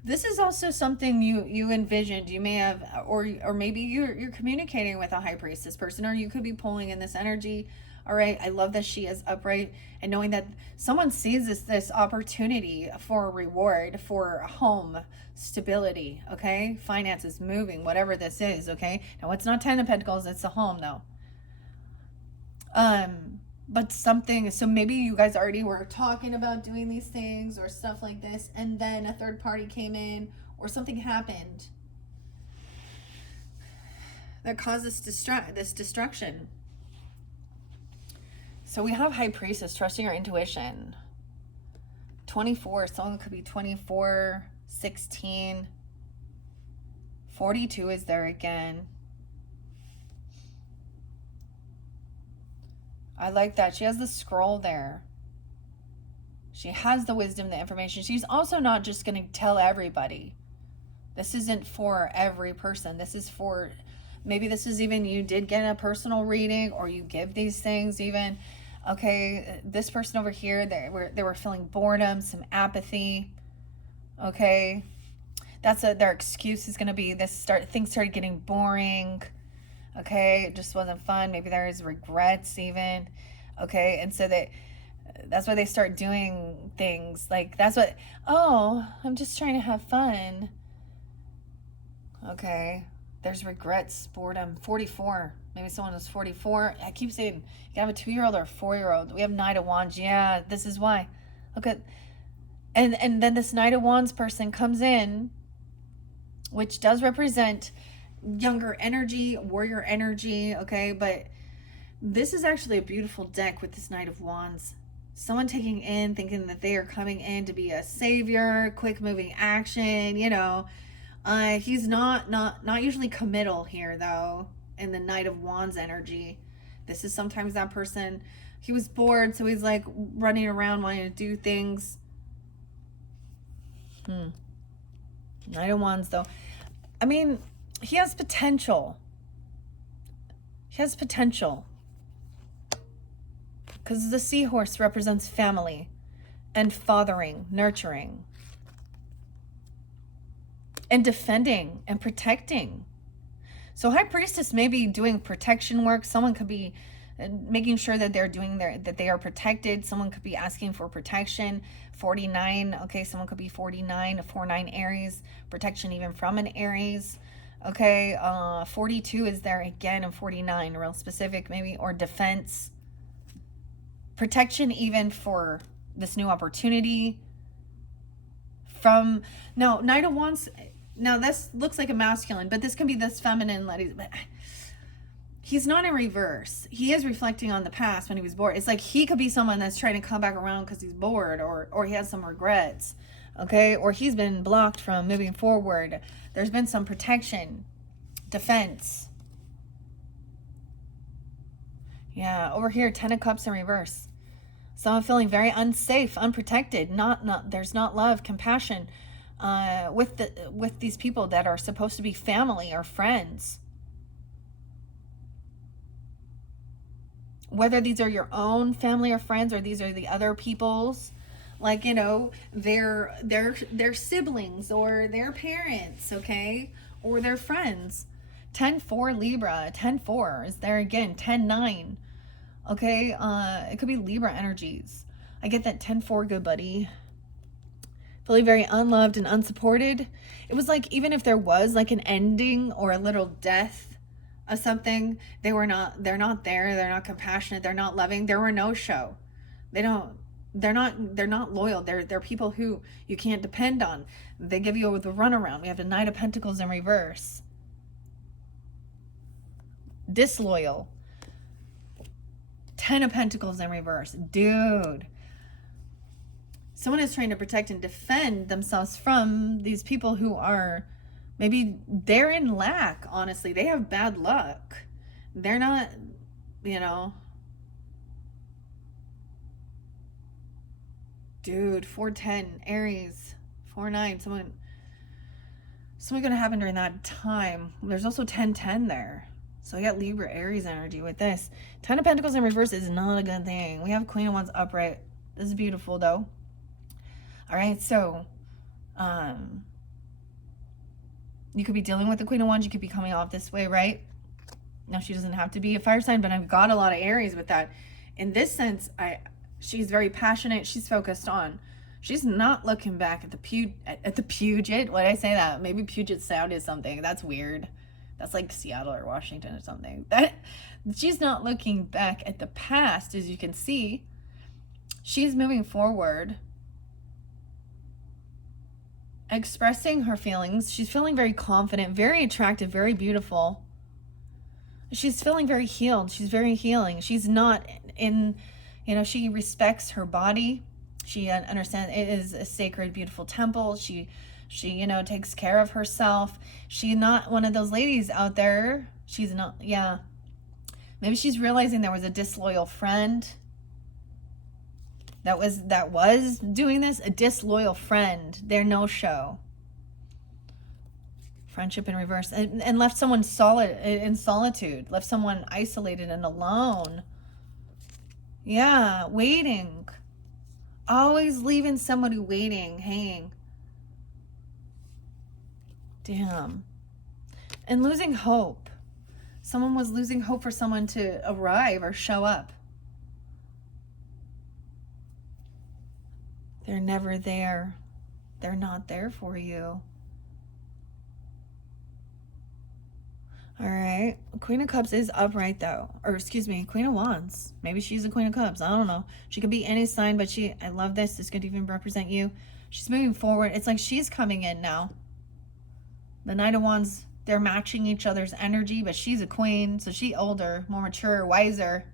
This is also something you envisioned. You may have, or maybe you're communicating with a High Priestess person, or you could be pulling in this energy. All right, I love that she is upright, and knowing that someone sees this opportunity for a reward, for home stability, okay? Finances, moving, whatever this is, okay? Now, it's not 10 of Pentacles, it's a home, though. But something, so maybe you guys already were talking about doing these things or stuff like this, and then a third party came in, or something happened that caused this destruction. So we have High Priestess, trusting your intuition. 24, someone could be 24, 16. 42 is there again. I like that. She has the scroll there. She has the wisdom, the information. She's also not just going to tell everybody. This isn't for every person. This is for, maybe this is even, you did get a personal reading, or you give these things even. Okay, this person over here, they were feeling boredom, some apathy. Okay, that's their excuse is going to be things started getting boring. Okay, it just wasn't fun. Maybe there's regrets even. Okay, and so that's why they start doing things like, I'm just trying to have fun. Okay, there's regrets, boredom. 44. Maybe someone was 44. I keep saying you have a 2-year-old or a 4-year-old. We have Knight of Wands. Yeah, this is why. Look at And then this Knight of Wands person comes in, which does represent younger energy, warrior energy, okay? But this is actually a beautiful deck with this Knight of Wands. Someone taking in, thinking that they are coming in to be a savior, quick moving action, you know. He's not usually committal here though, in the Knight of Wands energy. This is sometimes that person, he was bored, so he's like running around wanting to do things. Knight of Wands though. I mean, he has potential. He has potential. Because the seahorse represents family and fathering, nurturing, and defending and protecting. So High Priestess may be doing protection work. Someone could be making sure that they're doing that they are protected. Someone could be asking for protection. 49, okay, someone could be 49, a 4-9 Aries, protection even from an Aries. Okay, 42 is there again, and 49, real specific maybe, or defense. Protection even for this new opportunity. From, now, Knight of Wands, now this looks like a masculine, but this can be this feminine lady. He's not in reverse. He is reflecting on the past when he was bored. It's like he could be someone that's trying to come back around because he's bored, or he has some regrets, okay? Or he's been blocked from moving forward. There's been some protection, defense. Yeah, over here, 10 of Cups in reverse. Someone feeling very unsafe, unprotected. There's not love, compassion with these people that are supposed to be family or friends. Whether these are your own family or friends, or these are the other people's, like, you know, their siblings or their parents, okay, or their friends. 10-4 Libra, 10-4 is there again, 10-9. Okay, it could be Libra energies. I get that 10-4, good buddy. Feeling very unloved and unsupported. It was like, even if there was like an ending or a little death of something, they're not there, they're not compassionate, they're not loving, there were no show. They're not loyal. They're people who you can't depend on. They give you the runaround. We have the Knight of Pentacles in reverse. Disloyal. 10 of Pentacles in reverse. Dude. Someone is trying to protect and defend themselves from these people who are, maybe they're in lack, honestly. They have bad luck. They're not, you know. Dude, 4-10, Aries, 4-9, something gonna happen during that time. There's also 10-10 there. So I got Libra, Aries energy with this. 10 of Pentacles in reverse is not a good thing. We have Queen of Wands upright. This is beautiful, though. All right, so you could be dealing with the Queen of Wands. You could be coming off this way, right? Now, she doesn't have to be a fire sign, but I've got a lot of Aries with that. In this sense, she's very passionate. She's focused on. She's not looking back at the Puget. Why did I say that? Maybe Puget Sound is something. That's weird. That's like Seattle or Washington or something. She's not looking back at the past, as you can see. She's moving forward, expressing her feelings. She's feeling very confident, very attractive, very beautiful. She's feeling very healed. She's very healing. She's not in, you know, she respects her body. She understands it is a sacred, beautiful temple. She, you know, takes care of herself. She's not one of those ladies out there. She's not, yeah. Maybe she's realizing there was a disloyal friend that was doing this. A disloyal friend. They're no show. Friendship in reverse. And left someone in solitude. Left someone isolated and alone. Yeah, waiting. Always leaving somebody waiting, hanging. Damn. And losing hope. Someone was losing hope for someone to arrive or show up. They're never there. They're not there for you. All right. Queen of Cups is upright though. Or excuse me, Queen of Wands. Maybe she's a Queen of Cups. I don't know. She could be any sign, but I love this. This could even represent you. She's moving forward. It's like she's coming in now. The Knight of Wands, they're matching each other's energy, but she's a queen, so she's older, more mature, wiser.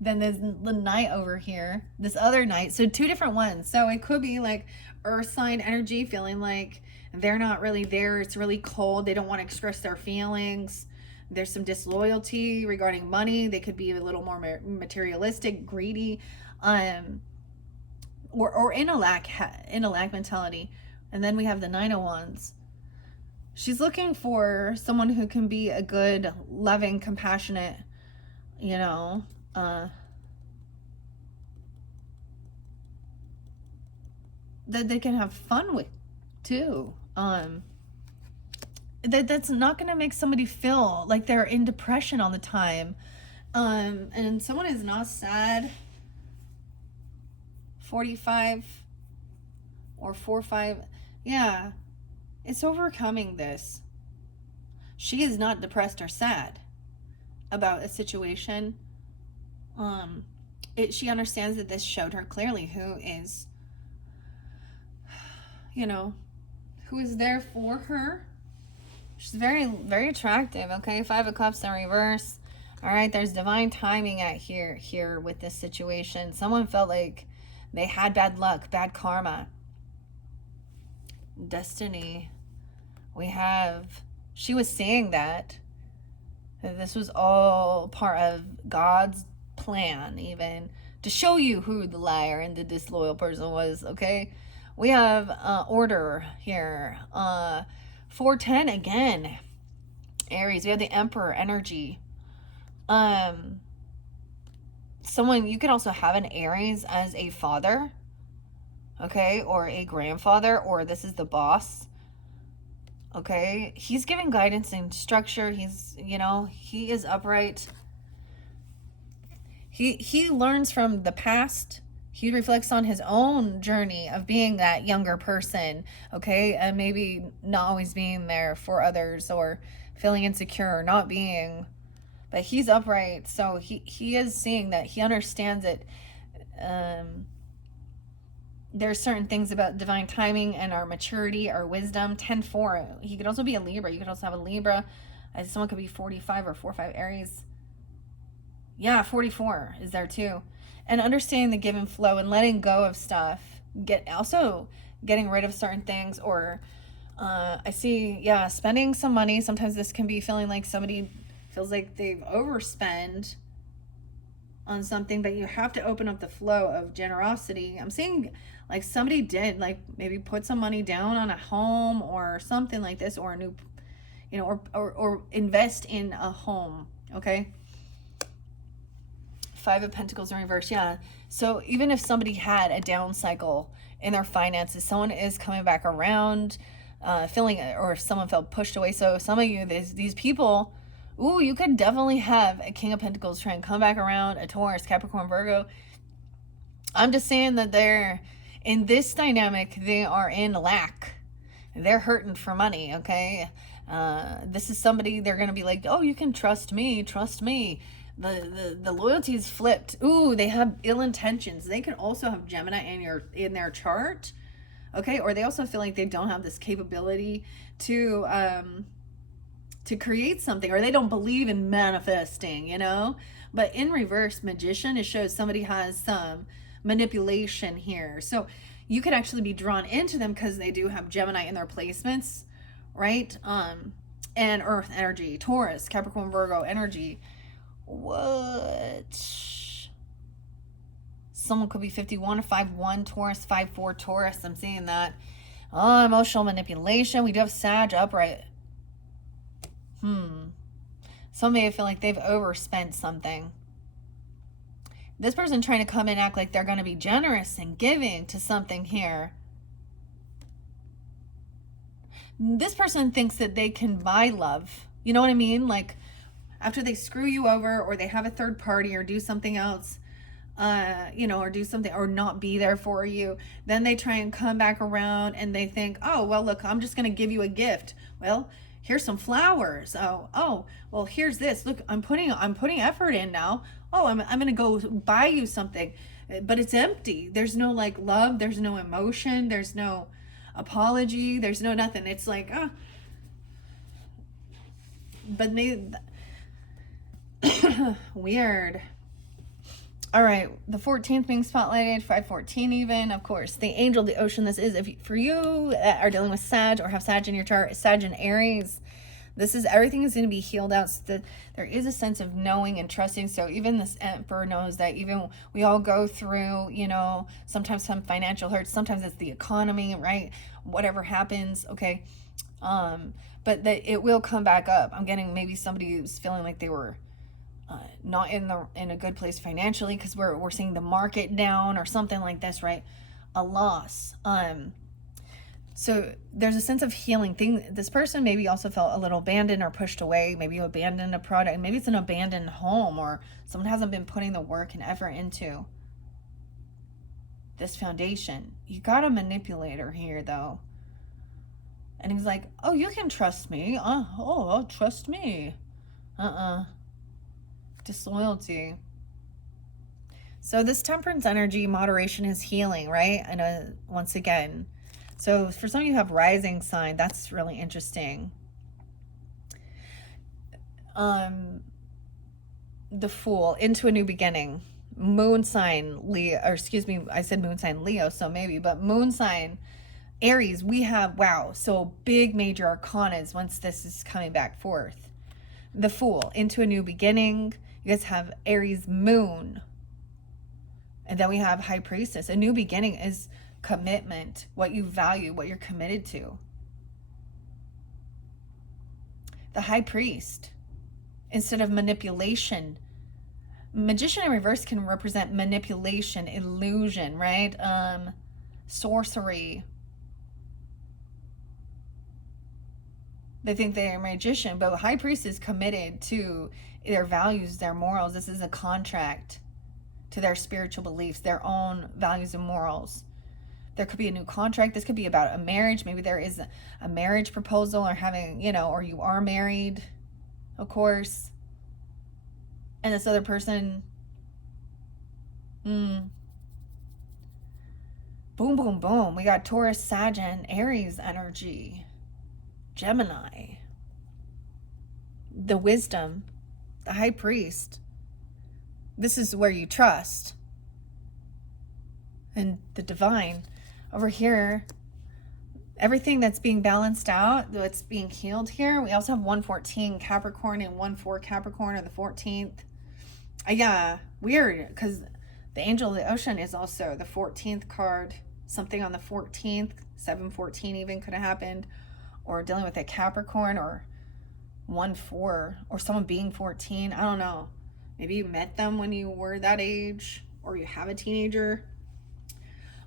Then there's the Knight over here. This other Knight. So two different ones. So it could be like earth sign energy, feeling like they're not really there. It's really cold. They don't want to express their feelings. There's some disloyalty regarding money. They could be a little more materialistic, greedy, or in a lack mentality. And then we have the Nine of Wands. She's looking for someone who can be a good, loving, compassionate, you know, that they can have fun with too. That's not going to make somebody feel like they're in depression all the time. And someone is not sad. 45 or 45. Yeah. It's overcoming this. She is not depressed or sad about a situation. She understands that this showed her clearly who is, you know, who is there for her. She's very, very attractive. Okay, 5 of Cups in reverse. All right, there's divine timing at here with this situation. Someone felt like they had bad luck, bad karma. Destiny. She was saying that this was all part of God's plan, even to show you who the liar and the disloyal person was. Okay, we have order here. 410 again. Aries. We have the Emperor energy. Someone, you could also have an Aries as a father, okay, or a grandfather, or this is the boss. Okay, he's giving guidance and structure. He's, you know, he is upright. He learns from the past. He reflects on his own journey of being that younger person, okay, and maybe not always being there for others or feeling insecure or not being, but he's upright. So he is seeing that. He understands it. There's certain things about divine timing and our maturity, our wisdom. 10-4. He could also be a Libra. You could also have a Libra. Someone could be 45 or 4-5 Aries. Yeah, 44 is there too. And understanding the give and flow and letting go of stuff. Also getting rid of certain things, or I see, yeah, spending some money. Sometimes this can be feeling like somebody feels like they've overspent on something, but you have to open up the flow of generosity. I'm seeing like somebody did like maybe put some money down on a home or something like this, or a new, you know, or invest in a home. Okay. 5 of Pentacles in reverse. Yeah. So even if somebody had a down cycle in their finances, someone is coming back around, feeling, or if someone felt pushed away. So some of you, these people, ooh, you could definitely have a King of Pentacles try and come back around, a Taurus, Capricorn, Virgo. I'm just saying that they're in this dynamic, they are in lack. They're hurting for money, okay? This is somebody, they're going to be like, oh, you can trust me, trust me. The loyalty is flipped. Ooh, they have ill intentions. They could also have Gemini in their chart, okay? Or they also feel like they don't have this capability to create something, or they don't believe in manifesting, you know? But in reverse, Magician, it shows somebody has some manipulation here. So you could actually be drawn into them because they do have Gemini in their placements, right? And Earth energy, Taurus, Capricorn, Virgo energy. What? Someone could be 51 or 5-1 Taurus, 5-4 Taurus. I'm seeing that. Oh, emotional manipulation. We do have Sag upright. Some may feel like they've overspent something. This person trying to come and act like they're going to be generous and giving to something here. This person thinks that they can buy love. You know what I mean? Like after they screw you over, or they have a third party, or do something else, you know, or do something, or not be there for you, then they try and come back around and they think, oh, well, look, I'm just going to give you a gift. Well, here's some flowers. Oh, well, here's this. Look, I'm putting effort in now. Oh, I'm gonna go buy you something, but it's empty. There's no like love. There's no emotion. There's no apology. There's no nothing. It's like, but weird. All right, the 14th being spotlighted, 514 even, of course. The angel of the ocean, this is, if for you that are dealing with Sag or have Sag in your chart, Sag and Aries, this is, everything is going to be healed out. So that there is a sense of knowing and trusting. So even this Emperor knows that even we all go through, you know, sometimes some financial hurts, sometimes it's the economy, right? Whatever happens, okay? But that it will come back up. I'm getting maybe somebody who's feeling like they were not in a good place financially because we're seeing the market down or something like this, right? A loss. So there's a sense of healing thing. This person maybe also felt a little abandoned or pushed away. Maybe you abandoned a product. Maybe it's an abandoned home, or someone hasn't been putting the work and effort into this foundation. You got a manipulator here though. And he's like, oh, you can trust me. Trust me. Disloyalty. So this temperance energy, moderation is healing, right? And once again, so for some of you who have rising sign, that's really interesting. The Fool, into a new beginning. Moon sign Leo, or excuse me, I said moon sign Leo, so maybe, but moon sign Aries, we have, wow, so big major arcanas once this is coming back forth. The Fool, into a new beginning. You guys have Aries moon. And then we have High Priestess. A new beginning is commitment, what you value, what you're committed to. The High Priest, instead of manipulation. Magician in reverse can represent manipulation, illusion, right? Sorcery. They think they're a magician, but High Priest is committed to their values, their morals. This is a contract to their spiritual beliefs, their own values and morals. There could be a new contract. This could be about a marriage. Maybe there is a marriage proposal, or having, you know, or you are married, of course. And this other person, boom, boom, boom. We got Taurus, Sag, and Aries energy. Gemini. The Wisdom. The High Priest. This is where you trust. And the Divine. Over here, everything that's being balanced out, that's being healed here. We also have 114 Capricorn and 1-4 Capricorn, or the 14th. Yeah, weird, because the Angel of the Ocean is also the 14th card. Something on the 14th, 7-14 even could have happened. Or dealing with a Capricorn, or 1-4, or someone being 14. I don't know. Maybe you met them when you were that age, or you have a teenager.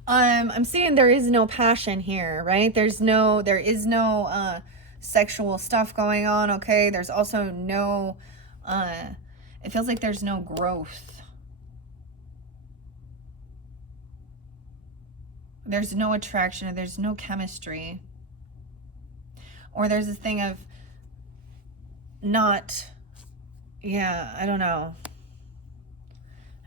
I'm seeing there is no passion here, right? There is no sexual stuff going on, okay? There's also no, it feels like there's no growth. There's no attraction, there's no chemistry. Or there's this thing of not, I don't know.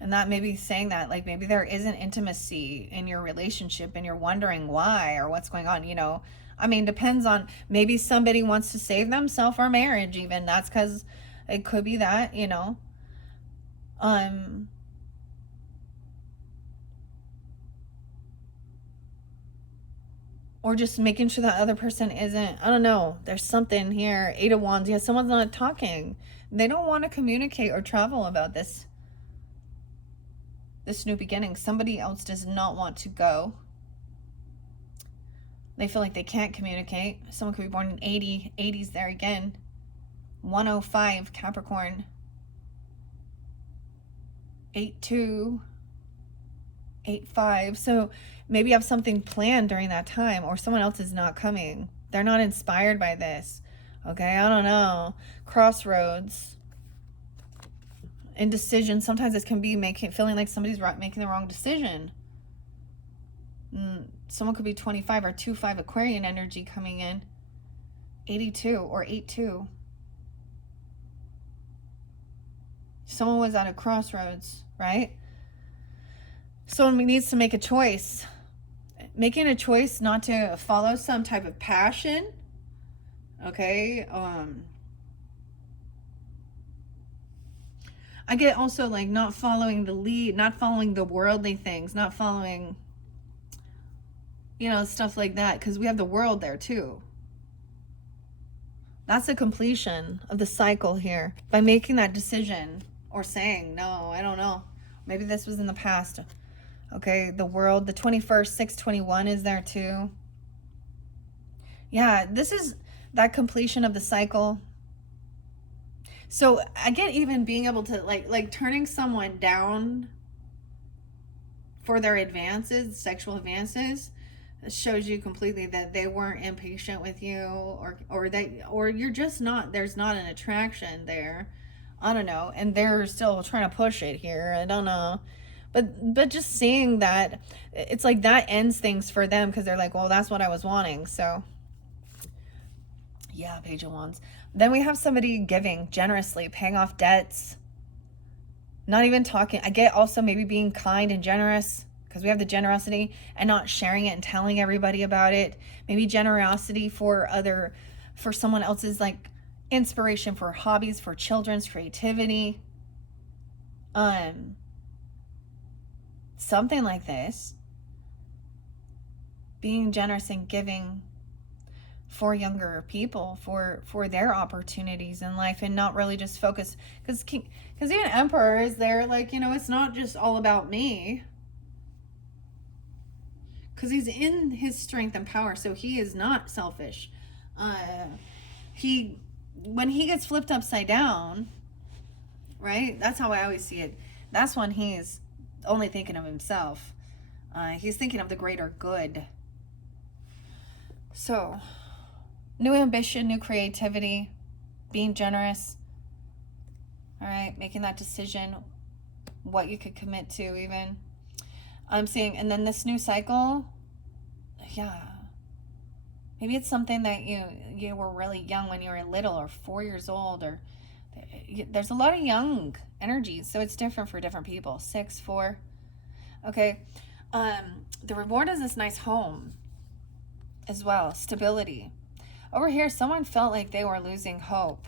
And that maybe saying that, like, maybe there isn't intimacy in your relationship and you're wondering why or what's going on, you know. I mean, depends on, maybe somebody wants to save themselves or marriage even. That's because it could be that, you know. Or just making sure that other person isn't, I don't know, there's something here. 8 of Wands, yeah, someone's not talking. They don't want to communicate or travel about this new beginning. Somebody else does not want to go. They feel like they can't communicate. Someone could be born in 80s there again. 105 Capricorn. 8-2. 8-5. So maybe you have something planned during that time, or someone else is not coming. They're not inspired by this. Okay, I don't know. Crossroads. Indecision. Sometimes this can be feeling like somebody's making the wrong decision. Someone could be 25 or 2-5 Aquarian energy coming in. 82 or 82. Someone was at a crossroads, right? Someone needs to make a choice. Making a choice not to follow some type of passion, okay? I get also like not following the lead, not following the worldly things, not following, you know, stuff like that, because we have the world there too. That's the completion of the cycle here. By making that decision or saying, no, I don't know. Maybe this was in the past. Okay, the world, the 21st, 621 is there too. Yeah, this is that completion of the cycle. So I get even being able to like turning someone down for their advances, sexual advances, shows you completely that they weren't impatient with you, or you're just not, there's not an attraction there. I don't know, and they're still trying to push it here. I don't know. But just seeing that, it's like that ends things for them, because they're like, well, that's what I was wanting. So yeah, Page of Wands. Then we have somebody giving generously, paying off debts, not even talking. I get also maybe being kind and generous, because we have the generosity, and not sharing it and telling everybody about it. Maybe generosity for someone else's like inspiration, for hobbies, for children's creativity. Something like this. Being generous and giving for younger people, for their opportunities in life, and not really just focus, because even Emperor is there, like, you know, it's not just all about me, because he's in his strength and power, so he is not selfish. He When he gets flipped upside down, right, that's how I always see it. That's when he's only thinking of himself. He's thinking of the greater good. So new ambition, new creativity, being generous. All right, making that decision, what you could commit to even. I'm seeing, and then this new cycle, yeah. Maybe it's something that you were really young when you were little, or 4 years old, or there's a lot of young energies, so it's different for different people. 6, 4. Okay. The reward is this nice home as well, stability. Over here, someone felt like they were losing hope,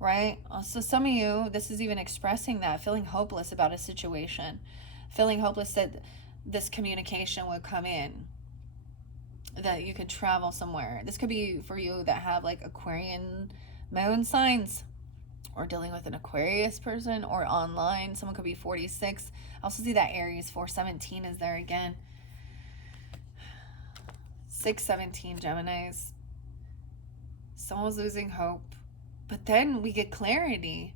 right? So some of you, this is even expressing that, feeling hopeless about a situation, feeling hopeless that this communication would come in, that you could travel somewhere. This could be for you that have like Aquarian moon signs, or dealing with an Aquarius person, or online. Someone could be 46. I also see that Aries 417 is there again. 617 Geminis. Someone's losing hope. But then we get clarity,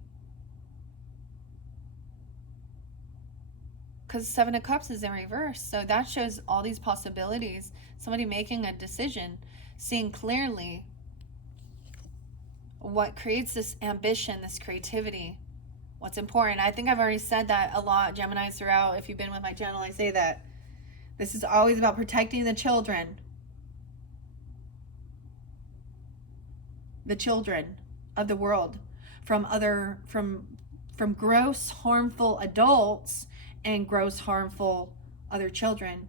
because 7 of Cups is in reverse. So that shows all these possibilities. Somebody making a decision, seeing clearly what creates this ambition, this creativity, what's important. I think I've already said that a lot, Geminis, throughout. If you've been with my channel, I say that. This is always about protecting the children. The children of the world from gross, harmful adults and gross, harmful other children.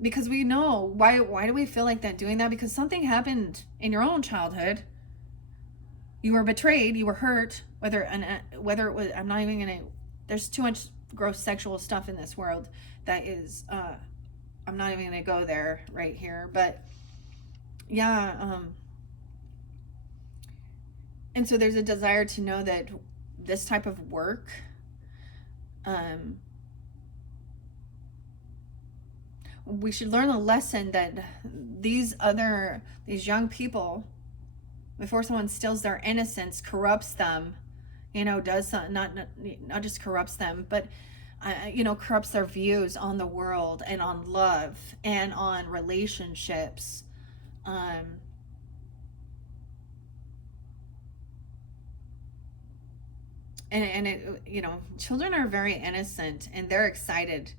Because we know, why do we feel like that doing that? Because something happened in your own childhood. You were betrayed, you were hurt, whether it was, I'm not even gonna, there's too much gross sexual stuff in this world that is, I'm not even gonna go there right here, but yeah, and so there's a desire to know that this type of work, we should learn a lesson that these young people, before someone steals their innocence, corrupts them, you know, does not just corrupts them, but corrupts their views on the world and on love and on relationships. And it, children are very innocent, and they're excited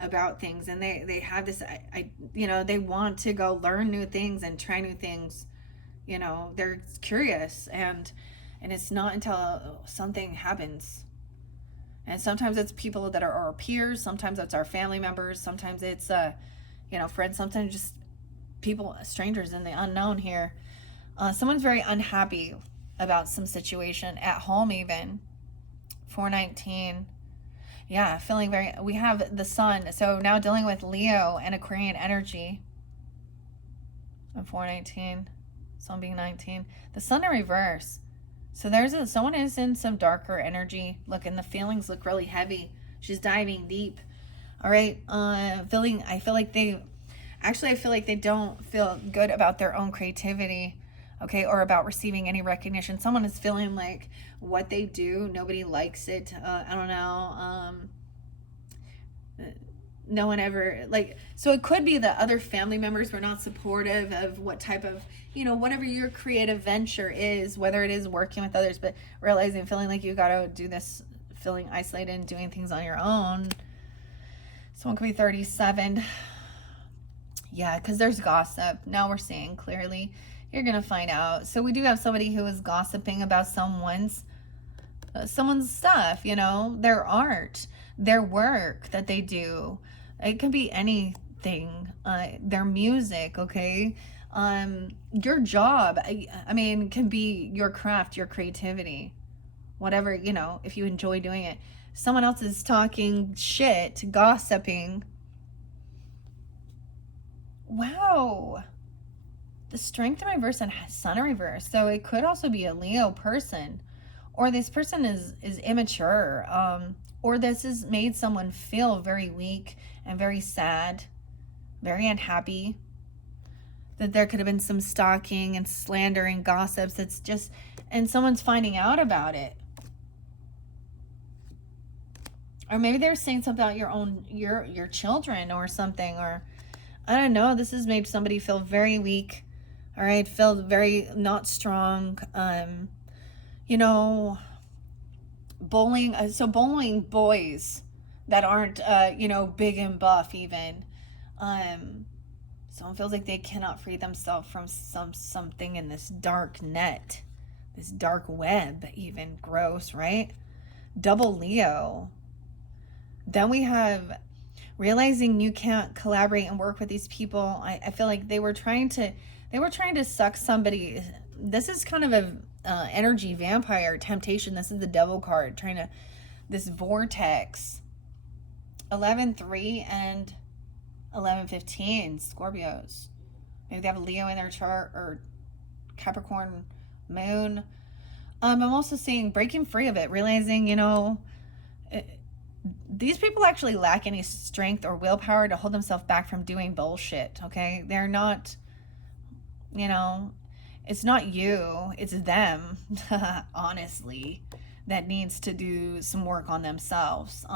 about things, and they have this, you know, they want to go learn new things and try new things. You know, they're curious, and it's not until something happens. And sometimes it's people that are our peers, sometimes it's our family members, sometimes it's you know, friends, sometimes just people, strangers in the unknown here. Someone's very unhappy about some situation at home, even. 419. Yeah, feeling very, we have the sun. So now dealing with Leo and Aquarian energy. And 419. Sun being 19. The sun in reverse. So someone is in some darker energy. Look, and the feelings look really heavy. She's diving deep. All right. I feel like they don't feel good about their own creativity. Okay, or about receiving any recognition. Someone is feeling like what they do, nobody likes it. I don't know. No one ever, like, so it could be that other family members were not supportive of what type of, you know, whatever your creative venture is, whether it is working with others, but realizing, feeling like you got to do this, feeling isolated and doing things on your own. Someone could be 37. Yeah, because there's gossip. Now we're seeing clearly. You're going to find out. So we do have somebody who is gossiping about someone's stuff, you know, their art, their work that they do. It can be anything, their music, okay? Your job, I mean, can be your craft, your creativity, whatever, you know, if you enjoy doing it. Someone else is talking shit, gossiping. Wow. The strength in reverse and sun in reverse. So it could also be a Leo person, or this person is immature, or this has made someone feel very weak and very sad, very unhappy. That there could have been some stalking and slander and gossips. That's just, and someone's finding out about it. Or maybe they're saying something about your children or something, or I don't know. This has made somebody feel very weak. All right, feel very not strong. You know, bowling. So bowling boys that aren't, you know, big and buff even. Someone feels like they cannot free themselves from something in this dark net, this dark web, even. Gross, right? Double Leo. Then we have realizing you can't collaborate and work with these people. I feel like they were trying to suck somebody. This is kind of a energy vampire temptation. This is the devil card, this vortex. 11-3 and 11-15 Scorpios. Maybe they have a Leo in their chart, or Capricorn moon. I'm also seeing breaking free of it, realizing, you know, these people actually lack any strength or willpower to hold themselves back from doing bullshit, okay? They're not, you know, it's not you, it's them, honestly, that needs to do some work on themselves.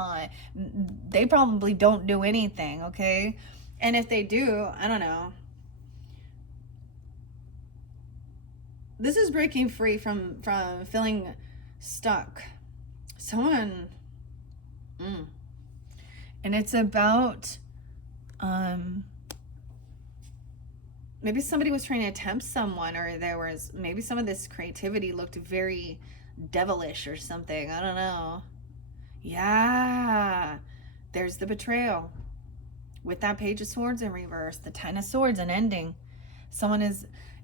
They probably don't do anything, okay? And if they do, I don't know. This is breaking free from feeling stuck. Someone... And it's about maybe somebody was trying to tempt someone, or there was maybe some of this creativity looked very devilish or something. I don't know. Yeah, there's the betrayal with that Page of Swords in reverse, the Ten of Swords, and ending.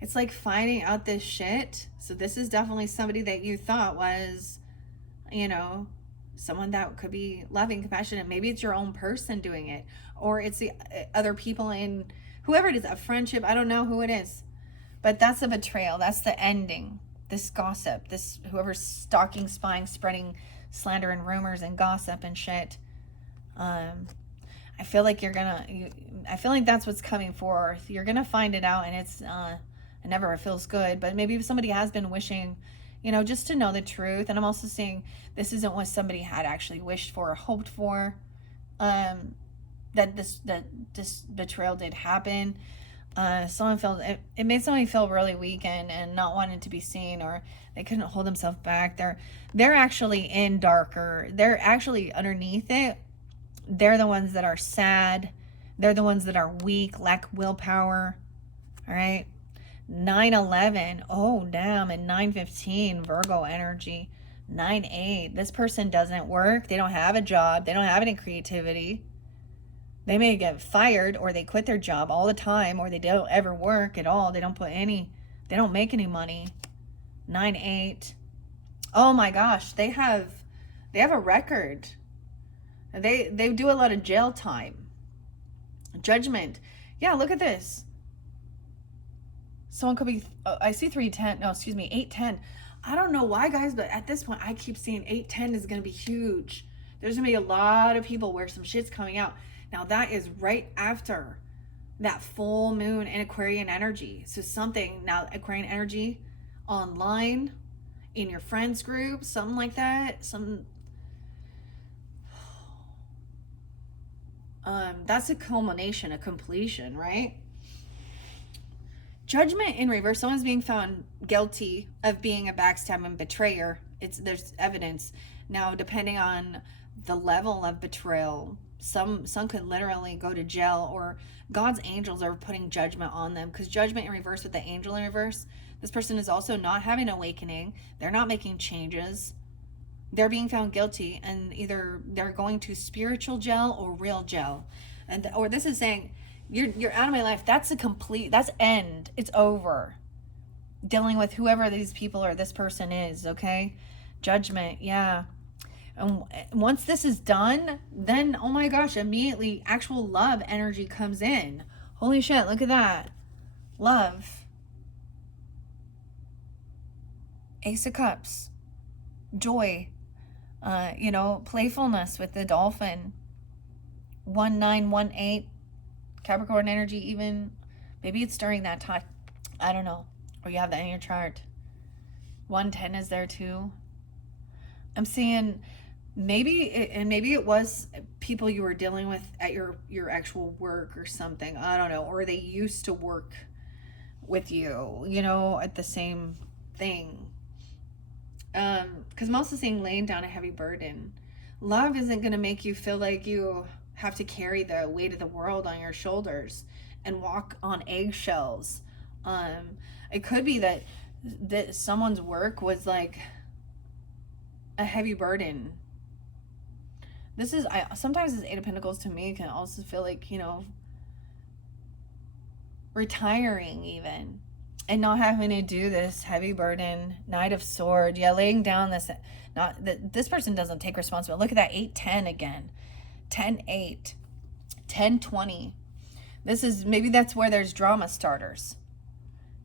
It's like finding out this shit. So this is definitely somebody that you thought was, you know, someone that could be loving, compassionate. Maybe it's your own person doing it, or it's the other people in, whoever it is, a friendship. I don't know who it is, but that's a betrayal. That's the ending. This gossip, this whoever's stalking, spying, spreading slander and rumors and gossip and shit. I feel like I feel like that's what's coming forth. You're gonna find it out, and it never feels good. But maybe if somebody has been wishing, you know, just to know the truth. And I'm also seeing this isn't what somebody had actually wished for or hoped for. That this betrayal did happen. It made somebody feel really weak and not wanting to be seen, or they couldn't hold themselves back. They're actually in darker. They're actually underneath it. They're the ones that are sad. They're the ones that are weak, lack willpower. All right. 9/11. Oh, damn. And 9/15, Virgo energy. 9/8. This person doesn't work. They don't have a job. They don't have any creativity. They may get fired, or they quit their job all the time, or they don't ever work at all. They don't make any money. 9/8. Oh my gosh, they have a record. They do a lot of jail time. Judgment. Yeah, look at this. Someone could be, I see 310. No, excuse me, 810. I don't know why, guys, but at this point I keep seeing 810 is going to be huge. There's going to be a lot of people where some shit's coming out. Now that is right after that full moon in Aquarian energy. So something, now Aquarian energy online, in your friends group, something like that. That's a culmination, a completion, right? Judgment in reverse. Someone's being found guilty of being a backstabbing betrayer. There's evidence. Now, depending on the level of betrayal, some could literally go to jail, or God's angels are putting judgment on them, because judgment in reverse with the angel in reverse, this person is also not having an awakening. They're not making changes. They're being found guilty, and either they're going to spiritual jail or real jail. Or this is saying, you're out of my life. That's end. It's over. Dealing with whoever these people or this person is, okay? Judgment, yeah. And once this is done, then, oh my gosh, immediately actual love energy comes in. Holy shit, look at that. Love. Ace of Cups. Joy. Playfulness with the dolphin. 1918. Capricorn energy, even. Maybe it's during that time. I don't know. Or you have that in your chart. 110 is there too. I'm seeing maybe it was people you were dealing with at your actual work or something. I don't know. Or they used to work with you, at the same thing. Because I'm also seeing laying down a heavy burden. Love isn't going to make you feel like you have to carry the weight of the world on your shoulders and walk on eggshells. It could be that someone's work was like a heavy burden. Sometimes this Eight of Pentacles to me can also feel like, retiring even, and not having to do this heavy burden. Knight of Sword. Yeah, laying down this person doesn't take responsibility. Look at that 810 again. 10-8. 10-20. Maybe that's where there's drama starters.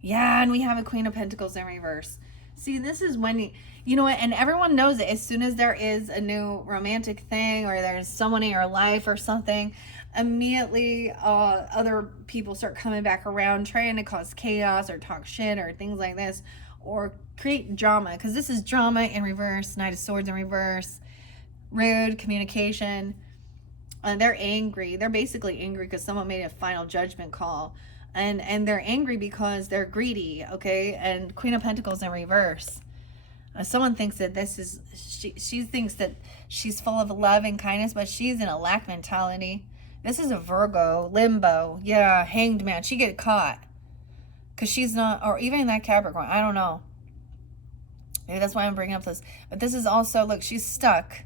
Yeah, and we have a Queen of Pentacles in reverse. See, this is when you know what, and everyone knows it. As soon as there is a new romantic thing, or there's someone in your life or something, immediately other people start coming back around, trying to cause chaos or talk shit or things like this, or create drama, because this is drama in reverse. Knight of Swords in reverse. Rude communication. They're angry. They're basically angry because someone made a final judgment call. And they're angry because they're greedy, okay? And Queen of Pentacles in reverse. Someone thinks that she thinks that she's full of love and kindness, but she's in a lack mentality. This is a Virgo, limbo. Yeah, Hanged Man. She get caught. Because she's not, or even that Capricorn. I don't know. Maybe that's why I'm bringing up this. But this is also, look, she's stuck.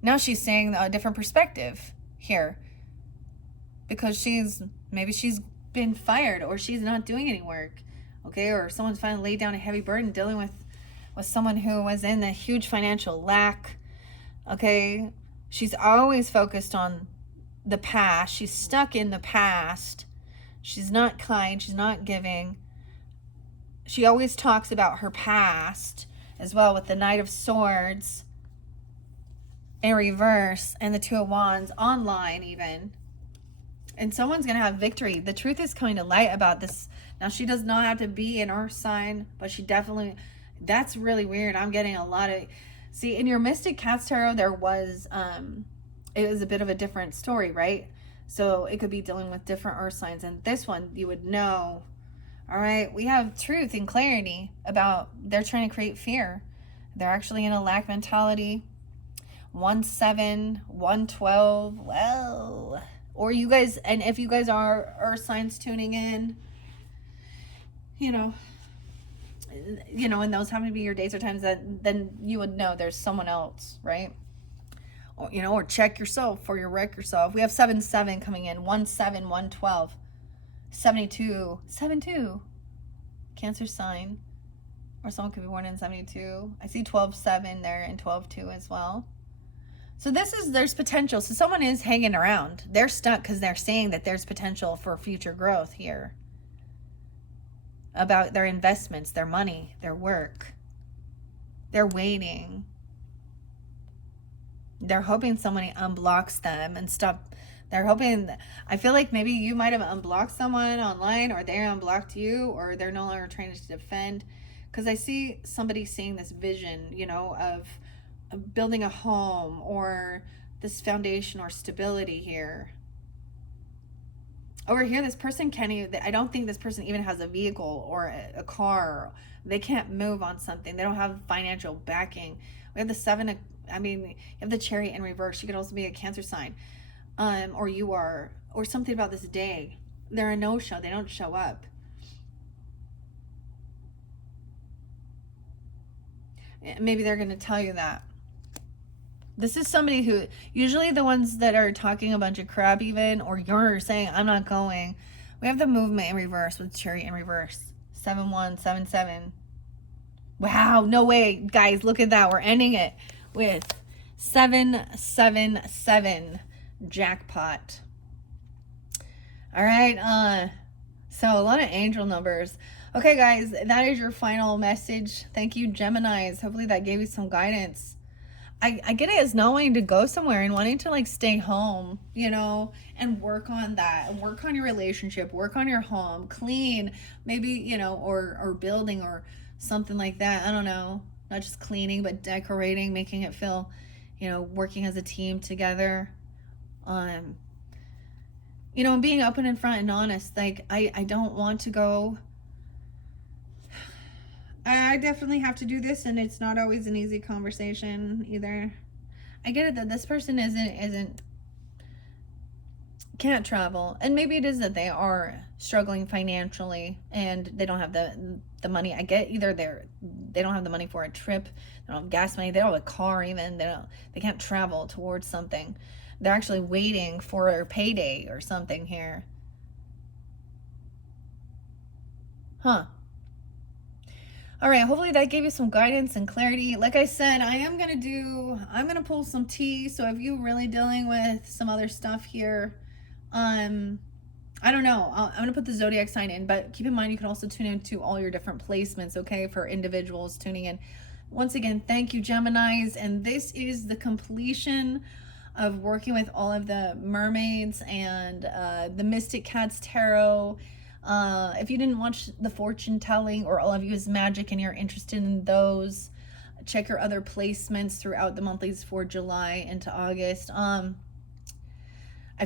Now she's saying a different perspective here. Because maybe she's been fired, or she's not doing any work. Okay, or someone's finally laid down a heavy burden dealing with someone who was in a huge financial lack. Okay, she's always focused on the past. She's stuck in the past. She's not kind. She's not giving. She always talks about her past as well, with the Knight of Swords in reverse and the Two of Wands online even. And someone's going to have victory. The truth is coming to light about this. Now, she does not have to be an earth sign, but she definitely, that's really weird. I'm getting a lot of, see, in your Mystic Cats Tarot, there was, it was a bit of a different story, right? So it could be dealing with different earth signs. And this one, you would know, all right, we have truth and clarity about they're trying to create fear. They're actually in a lack mentality. 1/7, 1/12. Well, or you guys, and if you guys are earth signs tuning in, you know, and those happen to be your days or times, that then you would know there's someone else, right? Or, or check yourself, or you wreck yourself. We have 7/7 coming in, 1/7, 1/12, 72, 72. Cancer sign, or someone could be born in 72. I see 12/7 there and 12/2 as well. So there's potential. So someone is hanging around. They're stuck because they're saying that there's potential for future growth here. About their investments, their money, their work. They're waiting. They're hoping somebody unblocks them and stop. They're hoping, I feel like maybe you might have unblocked someone online, or they unblocked you, or they're no longer trying to defend. Because I see somebody seeing this vision, of building a home, or this foundation or stability here. Over here, this person can't even, I don't think this person even has a vehicle or a car. They can't move on something. They don't have financial backing. We have the you have the Chariot in reverse. You could also be a Cancer sign. Or you are, or something about this day. They're a no-show. They don't show up. Maybe they're going to tell you that. This is somebody who, usually the ones that are talking a bunch of crap even, or you're saying, I'm not going. We have the movement in reverse with Chariot in reverse. 7/1, 7/7. Wow, no way. Guys, look at that. We're ending it with 7/7/7. Jackpot. All right. So a lot of angel numbers. Okay, guys, that is your final message. Thank you, Geminis. Hopefully that gave you some guidance. I get it as not wanting to go somewhere and wanting to like stay home, and work on that, and work on your relationship, work on your home, clean, maybe, or building or something like that. I don't know. Not just cleaning, but decorating, making it feel, working as a team together. Being open and front and honest. Like, I don't want to go. I definitely have to do this, and it's not always an easy conversation either. I get it that this person can't travel, and maybe it is that they are struggling financially and they don't have the money. I get either they don't have the money for a trip, they don't have gas money, they don't have a car even, they can't travel towards something. They're actually waiting for a payday or something here. Huh. All right, hopefully that gave you some guidance and clarity. Like I said, I'm going to pull some tea. So if you're really dealing with some other stuff here, I don't know. I'm going to put the zodiac sign in, but keep in mind you can also tune into all your different placements, okay, for individuals tuning in. Once again, thank you, Geminis. And this is the completion of working with all of the mermaids and the Mystic Cats Tarot. If you didn't watch the fortune telling, or all of you is magic and you're interested in those, check your other placements throughout the monthlies for July into August. I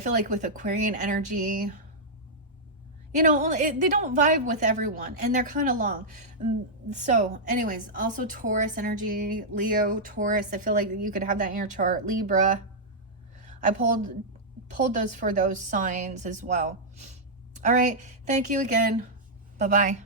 feel like with Aquarian energy, they don't vibe with everyone, and they're kind of long. So anyways, also Taurus energy, Leo, Taurus, I feel like you could have that in your chart. Libra, I pulled those for those signs as well. All right. Thank you again. Bye-bye.